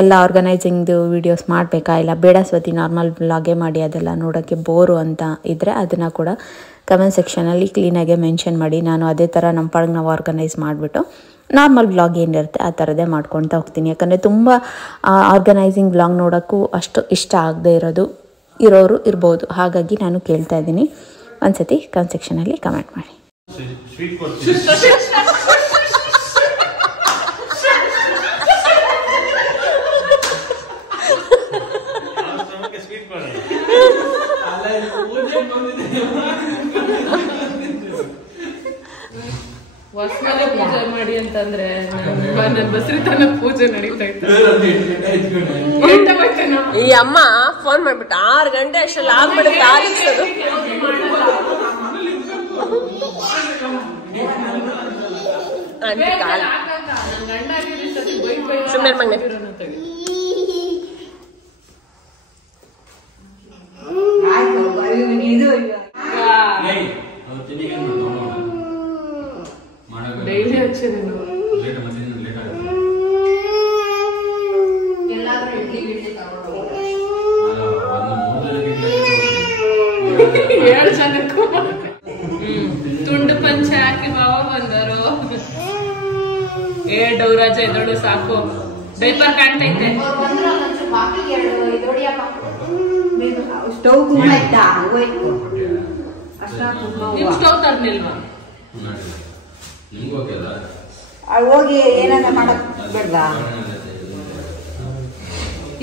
ಎಲ್ಲ ಆರ್ಗನೈಸಿಂಗ್ದು ವೀಡಿಯೋಸ್ ಮಾಡಬೇಕಾ, ಇಲ್ಲ ಬೇಡ ಸ್ವತಿ ನಾರ್ಮಲ್ ವ್ಲಾಗೇ ಮಾಡಿ, ಅದೆಲ್ಲ ನೋಡೋಕ್ಕೆ ಬೋರು ಅಂತ ಇದ್ದರೆ ಅದನ್ನು ಕೂಡ ಕಮೆಂಟ್ ಸೆಕ್ಷನಲ್ಲಿ ಕ್ಲೀನಾಗೆ ಮೆನ್ಷನ್ ಮಾಡಿ. ನಾನು ಅದೇ ಥರ ನಮ್ಮ ಪಾಡಿಗೆ ನಾವು ಆರ್ಗನೈಸ್ ಮಾಡಿಬಿಟ್ಟು ನಾರ್ಮಲ್ ವ್ಲಾಗ್ ಏನಿರುತ್ತೆ ಆ ಥರದೇ ಮಾಡ್ಕೊಳ್ತಾ ಹೋಗ್ತೀನಿ. ಯಾಕಂದರೆ ತುಂಬ ಆರ್ಗನೈಸಿಂಗ್ ವ್ಲಾಗ್ ನೋಡೋಕ್ಕೂ ಅಷ್ಟು ಇಷ್ಟ ಆಗದೆ ಇರೋರು ಇರ್ಬೋದು. ಹಾಗಾಗಿ ನಾನು ಕೇಳ್ತಾ ಇದ್ದೀನಿ, ಒಂದು ಸತಿ ಕಮೆಂಟ್ ಸೆಕ್ಷನಲ್ಲಿ ಕಮೆಂಟ್ ಮಾಡಿ. ಹೊಸಮನೆ ಪೂಜೆ ಮಾಡಿ ಅಂತಂದ್ರೆ ನನ್ನ ಬಸ್ರಿತನ ಪೂಜೆ ನಡೀತಾ ಇತ್ತು. ಈ ಅಮ್ಮ ಫೋನ್ ಮಾಡ್ಬಿಟ್ಟು 6 ಗಂಟೆ ಅಷ್ಟಲ್ಲಿ ಆಗ್ಬಿಡುತ್ತೆ ಆಲಿಸೋದು. ಸುಮ್ಮನೆ ಮಗನೆ ಡೈಲಿ ಹಚ್ಚಿದೆ ಏಳು ಜನಕ್ಕೂ ತುಂಡು ಪಂಚ ಹಾಕಿ ಬಾವ ಬಂದರು. ಡೌರಾಜ ಎದೋಡು ಸಾಕು, ಡೈಪರ್ ಕಾಣ್ತೈತೆ. ಸ್ಟವ್ ಕೂಡ ಇತ್ತ ಹೋಯ್ತು, ನೀವು ಸ್ಟವ್ ತರ್ಲಿಲ್ವಾ? ಹೋಗಿ ಏನಾರ ಮಾಡಕ್ ಬೇಡ್ವಾ?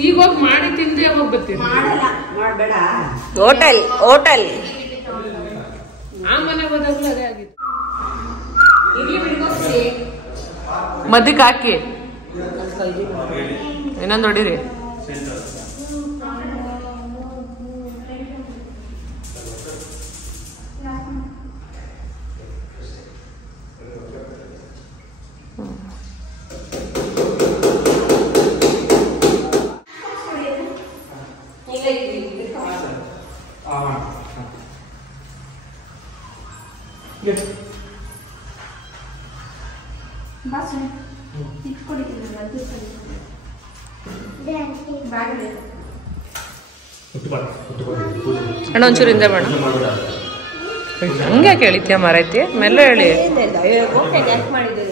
ಈಗ ಹೋಗಿ ಮಾಡಿ ತಿಂದು ಯಾವಾಗ ಬರ್ತೀರಿ? ಮಾಡಲ್ಲ, ಮಾಡ್ಬೇಡ. ಹೋಟೆಲ್ ಹೋಟೆಲ್ ಆ ಮನೆಗೆ ಹೋದಾಗ್ಲೂ ಅದೇ ಆಗಿತ್ತು. ಮದ್ದಿಗೆ ಹಾಕಿ ಇನ್ನೊಂದು ಹೊಡೀರಿ. ಅಣ್ಣ ಒಂಚೂರು ಹಿಂದೆ ಬೇಡ, ಹಂಗೆ ಕೇಳಿತ್ಯಾ ಮಾರೈತಿ ಮೆಲ್ಲ ಹೇಳಿ. ಗೋಪಿ ಯಾಕೆ ಮಾಡಿದ್ದು?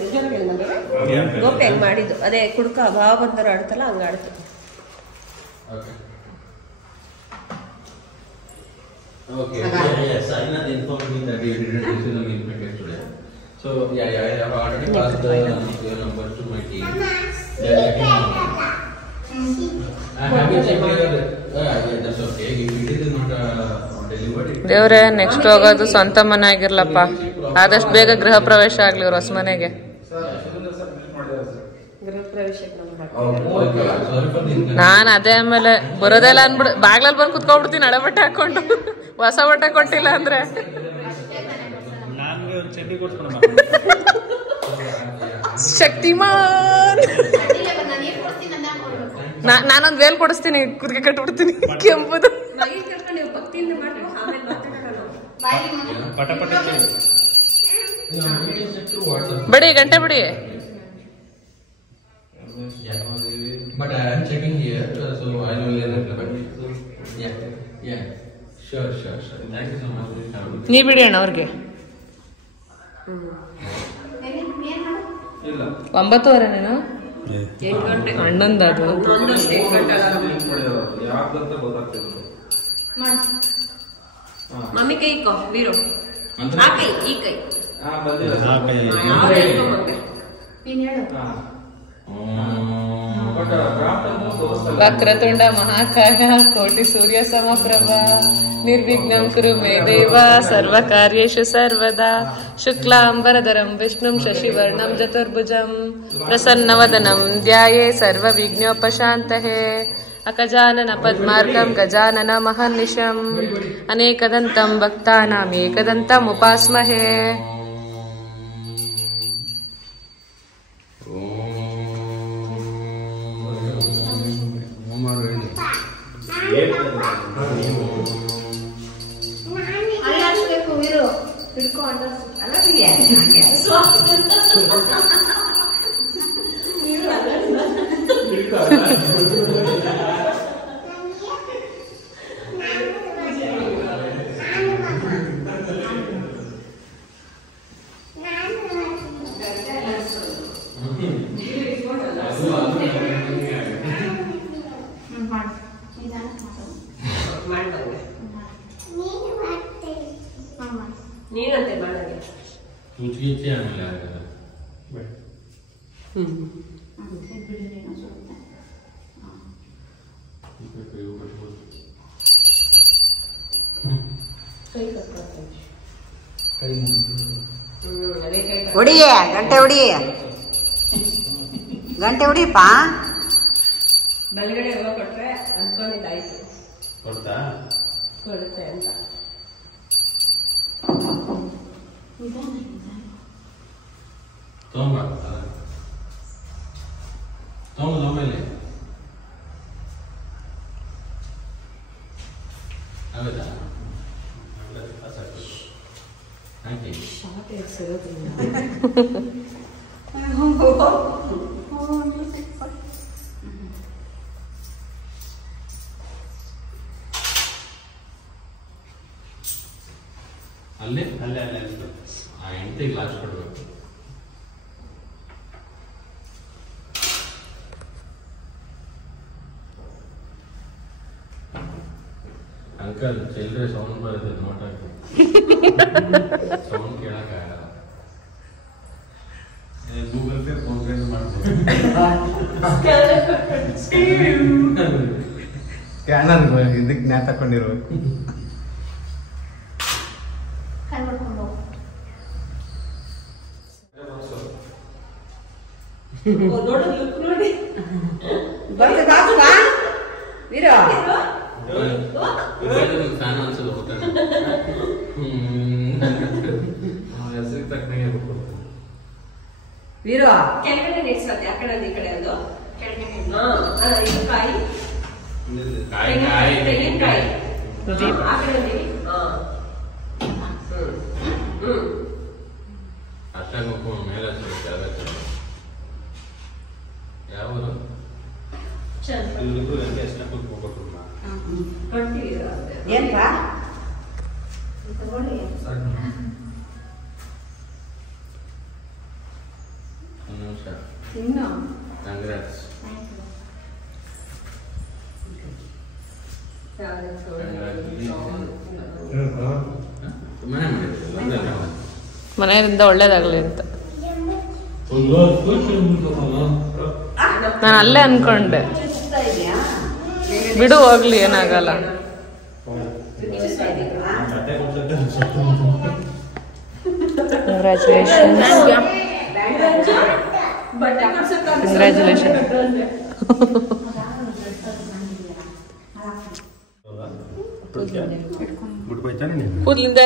ಗೋಪಿ ಹೆಂಗ್ ಮಾಡಿದ್ದು? ಅದೇ ಕುಡ್ಕ ಭಾವ ಬಂದರು ಆಡ್ತಲ್ಲ ಹಂಗ ಆಡ್ತು. Okay. Yes, Sainath informed me that you didn't receive the meal package today. So I have already passed your numbers to my team. They are checking on it. Have you checked your? Yeah, that's okay. If it is not delivered. ದೇವ್ರೆ next ಹೋಗೋದು ಸ್ವಂತ ಮನೆ ಆಗಿರ್ಲಪ್ಪ, ಆದಷ್ಟು ಬೇಗ ಗೃಹ ಪ್ರವೇಶ ಆಗ್ಲಿ ಅವ್ರ ಹೊಸ ಮನೆಗೆ. ನಾನ್ ಅದೇ ಆಮೇಲೆ ಬರೋದೆಲ್ಲ ಅನ್ಬಿಡ್ ಬಾಗ್ಲಲ್ಲಿ ಬಂದು ಕುತ್ಕೊಂಡ್ಬಿಡ್ತೀನಿ ಹಳೆ ಬಟ್ಟೆ ಹಾಕೊಂಡು. ಹೊಸ ಬಟ್ಟೆ ಕೊಟ್ಟಿಲ್ಲ ಅಂದ್ರೆ ಶಕ್ತಿಮಾನ್. ನಾನೊಂದ್ ವೇಲ್ ಕೊಡಿಸ್ತೀನಿ, ಕುದಿಗೆ ಕಟ್ಬಿಡ್ತೀನಿ ಕೆಂಪುದು. ಬಿಡಿ ಗಂಟೆ ಬಿಡಿ. But I am checking here, so I will reply. Yeah. Sure. Thank you so much. ನೀ ಬಿಡಿ ಅಣ್ಣ ಅವ್ರಿಗೆ. 9:30 ನೀನು ಅಣ್ಣಂದ ಅದು ಮಮ್ಮಿ ಕೈ ಇಕ್ಕೋ ವೀರು, ಆ ಕೈ ಈ ಕೈ ವಕ್ರತುಂಡ ಮಹಾಕಾಯ ಕೋಟಿ ಸೂರ್ಯ ಸಮಪ್ರಭ ನಿರ್ವಿಘ್ನಂ ಕುರು ಮೇ ದೇವ ಸರ್ವ ಕಾರ್ಯೇಷು ಸರ್ವದಾ ಶುಕ್ಲಾಂಬರಧರಂ ವಿಷ್ಣುಂ ಶಶಿವರ್ಣಂ ಚತುರ್ಭುಜಂ ಪ್ರಸನ್ನವದನಂ ಧ್ಯಾಯೇ ಸರ್ವ ವಿಘ್ನೋಪಶಾಂತಯೇ ಅಕಜಾನನ ಪದ್ಮಾರ್ಕಂ ಗಜಾನನ ಮಹರ್ನಿಶಂ ಅನೇಕದಂತಂ ಭಕ್ತಾನಾಂ ಏಕದಂತಂ ಉಪಾಸ್ಮಹೇ. ನೀನಂತೆ ಮಾಡಂಗೆ ಹೊಡಿಯ ಗಂಟೆ ಹೊಡಿಯಪ್ಪ. ಬಲಗಡೆ ಹೂವು ಕೊಟ್ರೆ ಅನ್ಕೊಂಡಿದ್ದಾಯ್ತು ಕೊಡುತ್ತೆ ಅಂತ. ಆಮೇಲೆ ಅಲ್ಲೇ ಆ ಹೆಂಡತಿಗೆ ಲಾಸ್ಟ್ ಕೊಡ್ಬೇಕು. ಅಂಕಲ್ ಚಿಲ್ಲರೆ ಸೌಂಡ್ ಬರುತ್ತೆ ನೋಟ್ ಹಾಕಿ ಸೌಂಡ್ ಕೇಳಕ್ಕಾಗಲ್ಲ. ಗೂಗಲ್ ಪೇ ಫೋನ್ ಪೇ ಮಾಡ್ಬೋದು. ಸ್ಕ್ಯಾನರ್ ಇದಕ್ಕೆ ನ್ಯಾ ತಕೊಂಡಿರ್ಬೇಕು. ಫ್ಯಾನ್ ಅನ್ಸಲ್ಲ ಹೋಗ್ತಾನೆ ಹೆಸರಿಗೆ ತಕ್ಕನಾಗೆ ವೀರು ಕೆಳಗಡೆ ನಿಲ್ಸತ್ತೆ ಆ ಕಡೆ ಈ ಕಡೆ ಅದು ಕೆಳಗಡೆ ಇದು ಕಾಯಿ ತೆಂಗಿನಕಾಯಿ ಆ ಕಡೆ ಅಷ್ಟಾಗಿ ಹೋಗ್ಕೊಂಡು ಮೇಲೆ ಯಾವುದು ಏನ್ಪ ನಿಮಿಷ ಇನ್ನು ಕಾಂಗ್ರೆಸ್ ಮನೆಯಿಂದ ಒಳ್ಳೇದಾಗ್ಲಿ ಅಂತ ನಾನು ಅಲ್ಲೇ ಅನ್ಕೊಂಡೆ. ಬಿಡು ಹೋಗ್ಲಿ, ಏನಾಗಲ್ಲ. Congratulation congratulation. ಕೂದ್ಲಿಂದ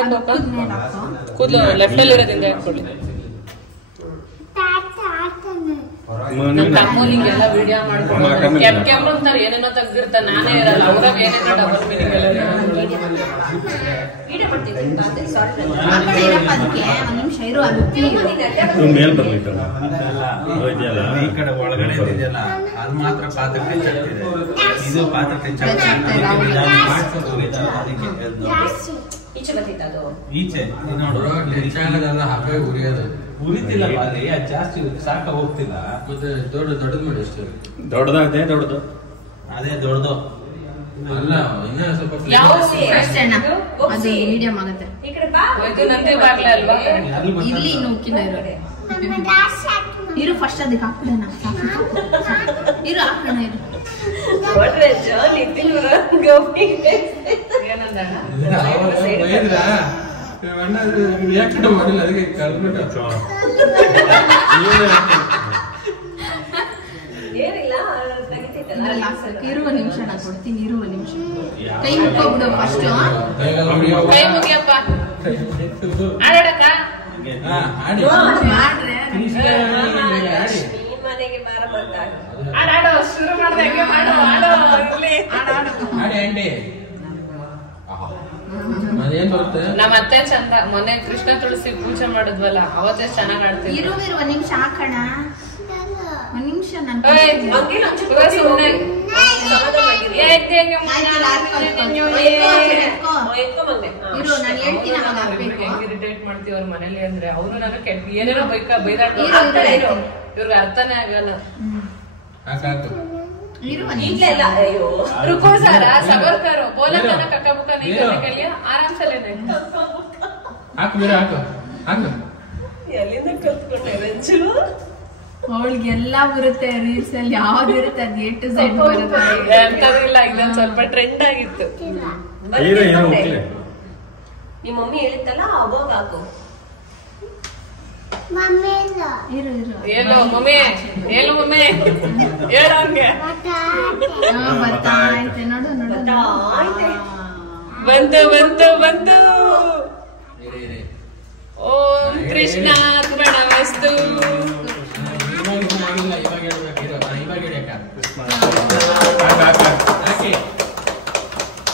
ಕೂದಲು ಲೆಫ್ಟ್ ಅಲ್ಲಿ ಇರೋದ್ರಿಂದ ಹಾಕೊಳ್ಳಿ. ನಮ್ಮ ತಮ್ಮನಿಗೆಲ್ಲ ವಿಡಿಯೋ ಮಾಡ್ಕೊಂಡು ಕ್ಯಾಮ್ರಾ ಅಂತಾರೆ ಏನೇನೋ ತೆಗ್ದಿರ್ತಾರೆ. ನಾನೇ ಇರಲ್ಲ, ಅವ್ರಾಗ ಏನೇನೋ ಡಬಲ್ ಮೀನಿಂಗ್ ಎಲ್ಲ ಮೇಲ್ ಬರ್ಲಿಕ್ಕಲ್ಲ ಈ ಕಡೆ ಒಳಗಡೆ ಇದೆಯಲ್ಲ ಅದು ಮಾತ್ರ ಪಾತ್ರಕ್ಕೆ ಚಟ್ತಿದೆ, ಇದು ಪಾತ್ರಕ್ಕೆ ಈಚೆ ನೋಡು ಹೆಚ್ಚಾಗದಲ್ಲ ಹಬ್ಬ ಉರಿಯೋದು ಉರಿತಿಲ್ಲ ಅಲ್ಲಿ ಅದು ಜಾಸ್ತಿ ಸಾಕ ಹೋಗ್ತಿಲ್ಲ. ಮತ್ತೆ ದೊಡ್ಡದು ಮಾಡಿ ಎಷ್ಟು ದೊಡ್ಡದಾಗದೆ ದೊಡ್ಡದು ಅದೇ ದೊಡ್ಡದು ಅಲ್ಲ ಇನ್ನ ಸ್ವಲ್ಪ ಅದು ಮೀಡಿಯಂ ಆಗುತ್ತೆ. ನಂದಿ ಬಾಗ್ಲೆ ಅಲ್ವಾ? ಇಲ್ಲಿ ಇನ್ನು ಉಕ್ಕಿನ ಇರು ಫಸ್ಟ್ ಅದಕ್ಕೆ ಹಾಕ್ಬಿಡೋಣ. ಇರು ಹಾಕೋಣ ಇರು. ಯಾಕಡೆ ಮಾಡಿಲ್ಲ ಅದಕ್ಕೆ ಕಳ್ಬಿಟ್ಟ ಇರುವ ನಿಮಿಷ ನಾನು ಕೊಡ್ತೀನಿ. ಇರುವ ನಿಮಿಷ ಕೈ ಮುಕ್ಕೋಬಿಡು ಫಸ್ಟ್. ಕೈ ಮುಗಿಯಪ್ಪ. ಆಡಾಡಕ್ಕ ಮಾಡ್ರೆ ಮನೆಗೆ ಬಾರ ಬಂದಾಗ ಆಡಾಡೋ ಶುರು ಮಾಡ್ದೆ. ಹೆಂಗೆ ಮಾಡು ಆಡೋ ಆಡಿ ಅಂಡಿ ಅದೇನ್ ಬರುತ್ತೆ. ನಮ್ಮ ಅತ್ತೆ ಚಂದ. ಮೊನ್ನೆ ಕೃಷ್ಣ ತುಳಸಿ ಪೂಜೆ ಮಾಡಿದ್ವಲ್ಲ, ಅವತ್ತೇ ಚೆನ್ನಾಗ್ ಆಡ್ತಿದ್ರು. ಇರುವ ನಿಮಿಷ ಹಾಕೋಣ. ಒಂದ್ ನಿಮಿಷ ನಾನು ಇರು, ನಾನು ಹೇಳ್ತೀನಿ ಅವಾಗ ಹಾಕ್ಬೇಕು. ಇರಿಟೇಟ್ ಮಾಡ್ತೀವಿ ಅವ್ರ ಮನೇಲಿ ಅಂದ್ರೆ. ಅವರು ನನಗೆ ಕೆಟ್ಟ ಏನೇನೋ ಬೈದಾಟ ಇವ್ರಿಗೆ ಅರ್ಥನೇ ಆಗಲ್ಲ. ಸಾಕು रुको जरा सबर करो. बोला था ना कक्का बुक्का नहीं करने के लिए, आराम से लेने. ಹಾಕು ಬೇರೆ ಹಾಕು ಹಾಕು. ಎಲ್ಲಿಂದ ಕಲ್ತ್ಕೊಂಡೆ ರಂಜು? ಅವಳಿಗೆಲ್ಲ ಬರುತ್ತೆ ರೀಲ್ಸ್ ಅಲ್ಲಿ, ಯಾವ್ದು ಇರುತ್ತೆ ಅದು A to Z ಬರುತ್ತೆ. ಎಂತದಿಲ್ಲ, ಇದೊಂದ್ ಸ್ವಲ್ಪ ಟ್ರೆಂಡ್ ಆಗಿತ್ತು. ನಿಮ್ಮ ಮಮ್ಮಿ ಹೇಳಿತ್ತಲ್ಲ ಅವಾಗ ಹಾಕು. ಇರು ಏನು ಮಮ್ಮಿ, ಏನು ಮಮ್ಮಿ ಹೇಳ ಹಂಗೆ. ಬರ್ತಾ ಐತೆ ನೋಡು ನೋಡು. ಬಂತು ಬಂತು ಬಂತು. ಓಂ ಕೃಷ್ಣ ಅರ್ಪಣಮಸ್ತು. ಇವಾಗ ಹೇಳ್ಬೇಕು.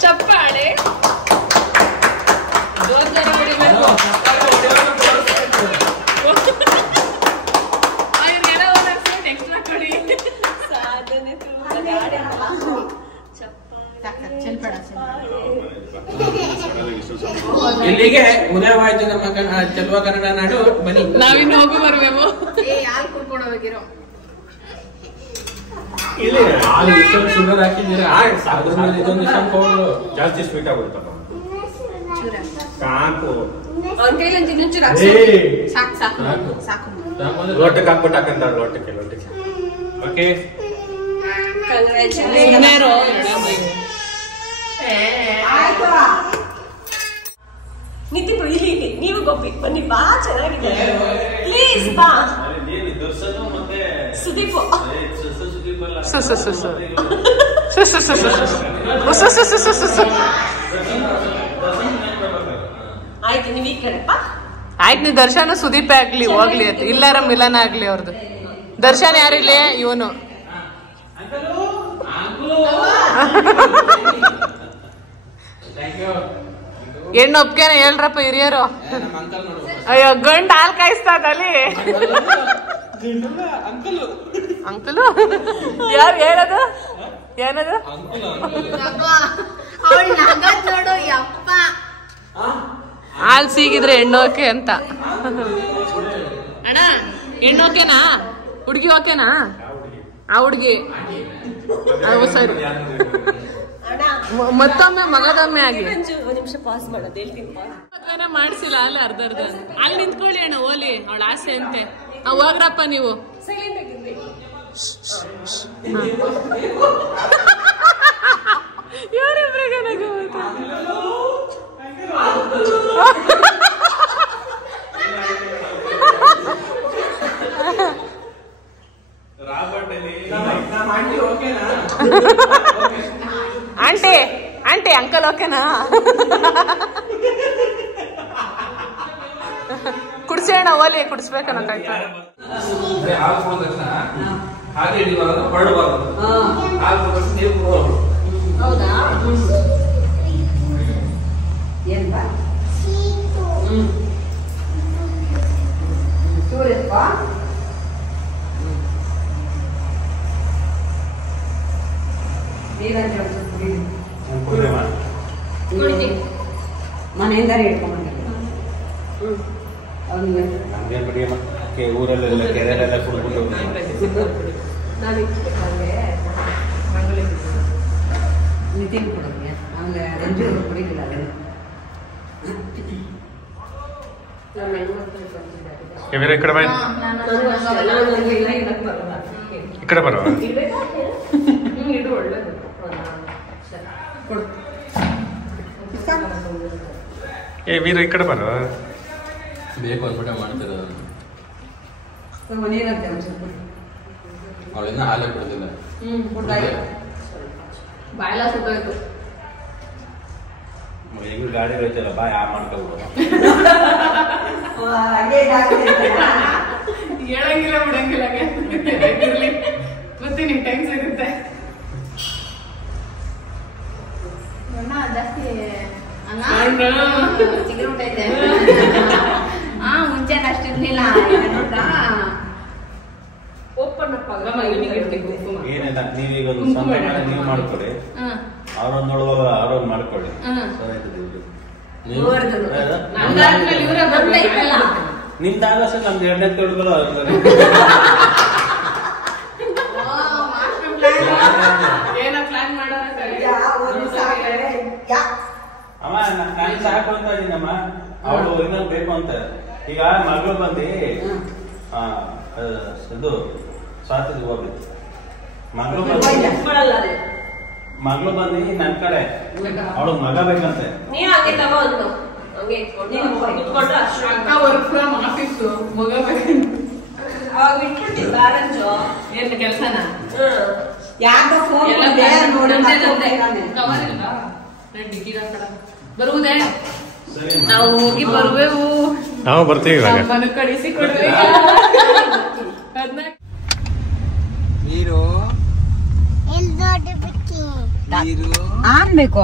ಚಪ್ಪಾಳೆ ಜೋರ್ದಾರಿ ಹೊಡಿಬೇಕು. ಎಕ್ಸ್ಟ್ರಾ ಕೊಡಿ. ಸಾಧನೆ ಇಲ್ಲಿಗೆ ಉದಯವಾಯ್ತು ನಮ್ಮ ಚಲುವ ಕನ್ನಡ ನಾಡು. ಬನ್ನಿ ನಾವಿನ್ನು ಹೋಗು ಬರ್ಬೇವು. ಯಾರು ಕೂತ್ಕೊಂಡು ಹೋಗಿರೋ ಹಾಲು ಇಷ್ಟೊಂದು ಶುಗರ್ ಹಾಕಿದ್ದೀರಾ ಅದ್ರ ಮೇಲೆ ಇದೊಂದು ಸ್ವಲ್ಪ ಪೌಡ್ರು ಜಾಸ್ತಿ ಸ್ವೀಟ್ ಆಗುತ್ತಪ್ಪ ಸಾಕು ಅವ್ನ ಕೈಲಂತ ಇನ್ನೊಂಚೂರು ಸಾಕು ಸಾಕು ಸಾಕು ಲೋಟಕ್ಕೆ ಹಾಕ್ಬಿಟ್ಟು ಹಾಕಂತ ಲೋಟಕ್ಕೆ ಓಕೆ ನಿತಿನ್ ಇಲ್ಲಿ ನೀವು ಗೊಬ್ಬಿ ಬನ್ನಿ ಬಾ ಚೆನ್ನಾಗಿದೆ ಪ್ಲೀಸ್ ಬಾ ಸುದೀಪ್ ಆಯ್ತು ನೀವ್ ಈ ಕಡೆಪ್ಪ ಆಯ್ತು ನೀ ದರ್ಶನ ಸುದೀಪ್ ಆಗ್ಲಿ ಹೋಗ್ಲಿ ಅಂತ ಇಲ್ಲಾರ ಮಿಲನ ಆಗ್ಲಿ ಅವ್ರದ್ದು ದರ್ಶನ್ ಯಾರಿಲ್ಲ ಇವನು ಹೆಣ್ಣು ಒಪ್ಕೇನ ಹೇಳ್ರಪ್ಪ ಹಿರಿಯರು ಅಯ್ಯೋ ಗಂಡು ಹಾಲ್ ಕಾಯಿಸ್ತಾದಲ್ಲಿ ಅಂಕಲು ಯಾರು ಹೇಳದು ಏನದು ಹಾಲ್ ಸೀಗಿದ್ರೆ ಹೆಣ್ಣೋಕೆ ಅಂತ ಅಣ್ಣ ಹೆಣ್ಣೋಕೆನಾ ಹುಡ್ಗಿ ಓಕೆನಾ ಆ ಹುಡ್ಗಿ ಸರಿ ಮತ್ತೊಮ್ಮೆ ಮಗದೊಮ್ಮೆ ಆಗಿ ಒಂದ್ ನಿಮಿಷ ಪಾಸ್ ಮಾಡೋದು ಹೇಳ್ತೀನಿ ಮದ್ವೆನೇ ಮಾಡ್ಸಿಲ್ಲ ಅಲ್ಲಿ ಅರ್ಧ ಅಲ್ಲಿ ನಿಂತ್ಕೊಳ್ಳಿ ಅಣ್ಣ ಓಲಿ ಅವಳ ಆಸೆ ಅಂತೆ ಹೋಗ್ರಪ್ಪ ನೀವು ಸೈಲೆಂಟ್ ಆಗಿರ್ಲಿ ಯಾರಿಬ್ರಿಗೆ ಆಂಟಿ ಆಂಟಿ ಅಂಕಲ್ ಓಕೆನಾ ಕುಡ್ಸೋಣ ಓಲಿ ಕುಡಿಸ್ಬೇಕನ್ನ ಹಾಗೆ ಹಿಡಿಬಾರದು ಹೊರಡಬಾರದು ನೀರು ಹೌದಾ ಏನ್ಪಾ ಸೂರ್ಯಪ್ಪ ಮನೆಯಿಂದ ಊರಲ್ಲೆಲ್ಲ ಕೆರೆಯಲ್ಲೆಲ್ಲ ಕುಡ್ಕೊಂಡು ನಿತಿನ್ ಕೊಡೋದು ಆಮೇಲೆ ರಂಜೂರು ಕುಡಿಲಿಲ್ಲ ಈ ಕಡೆ ಬಾ ಈ ಕಡೆ ಬರೋ ಏ ವೀರ ಈ ಕಡೆ ಬರೋ ಬೇಕು ಅಂದ್ಬಿಟ್ಟೆ ಮಾಡ್ತಿರೋದು ನೀರಂತೆ ಒಂದು ಸ್ವಲ್ಪ ಅವಳಿಂದ ಹಾಲೇ ಕೊಡೋದಿಲ್ಲ ಬಾಯೆಲ್ಲ ಸುತ್ತೋಯ್ತು ಈಗ ಗಾಡಿ ಹೋಯ್ತಲ್ಲ ಬಾ ಯಾ ಮಾಡ್ಕೋಬೋದು ಹೇಳಂಗಿಲ್ಲ ಬಿಡಂಗಿಲ್ಲ ಮತ್ತೆ ನಿಮ್ ಟೈಮ್ ಸಿಗುತ್ತೆ ಜಾಸ್ತಿ ಚಿಗುರು ಉಂಟೈತೆ ಮುಂಚೆ ಅಷ್ಟಿರ್ಲಿಲ್ಲ ಓಪನ್ ಅಪ್ ಏನಿಲ್ಲ ನೀವೀಗ ಒಂದು ಸ್ವಂತ ನೀವು ಮಾಡ್ಕೊಳ್ಳಿ ಅವ್ರೊಂದು ನೋಡುವಾಗ ಅವ್ರೊಂದು ಮಾಡ್ಕೊಳ್ಳಿ ನಿಮ್ದಾಗ ನಮ್ದು ಎರಡನೇ ತೊಡಗಲು ಅಮ್ಮ ನಾನು ಸಾಕು ಅಂತ ಇದೀನಮ್ಮ ಅವಳು ಇನ್ನೊಂದು ಬೇಕು ಅಂತ ಈಗ ಮಗಳು ಬಂದು ಇದು ಸ್ವಾತಂತ್ರ್ಯ ಹೋಗ್ಬೇಕು ಮಗಳು ಬಂದು ನನ್ ಕಡೆ ಅವಳು ಮಗ ಬೇಕಂತೆ ನೀವ್ ಹಂಗೆ ತಗೊಂಡು ಹಂಗೆ ಇಟ್ಕೊಂಡು ಅಷ್ಟು ಅಕ್ಕ ವರ್ಕ್ ಫ್ರಮ್ ಆಫೀಸು ಮಗ ಅವಾಗ ಬಿಟ್ಬಿಟ್ಟಿದ್ದ ಆರೆಂಜು ಏನ್ ಕೆಲ್ಸನ ಯಾಕೋ ಫೋನ್ ಬರುವುದೇ ನಾವು ಹೋಗಿ ಬರುವೆವು ನಾವು ಬರ್ತೀವಿ ನಮ್ಮನ್ನು ಕಳಿಸಿ ಕೊಡ್ಬೇಕು ಆನ್ಬೇಕು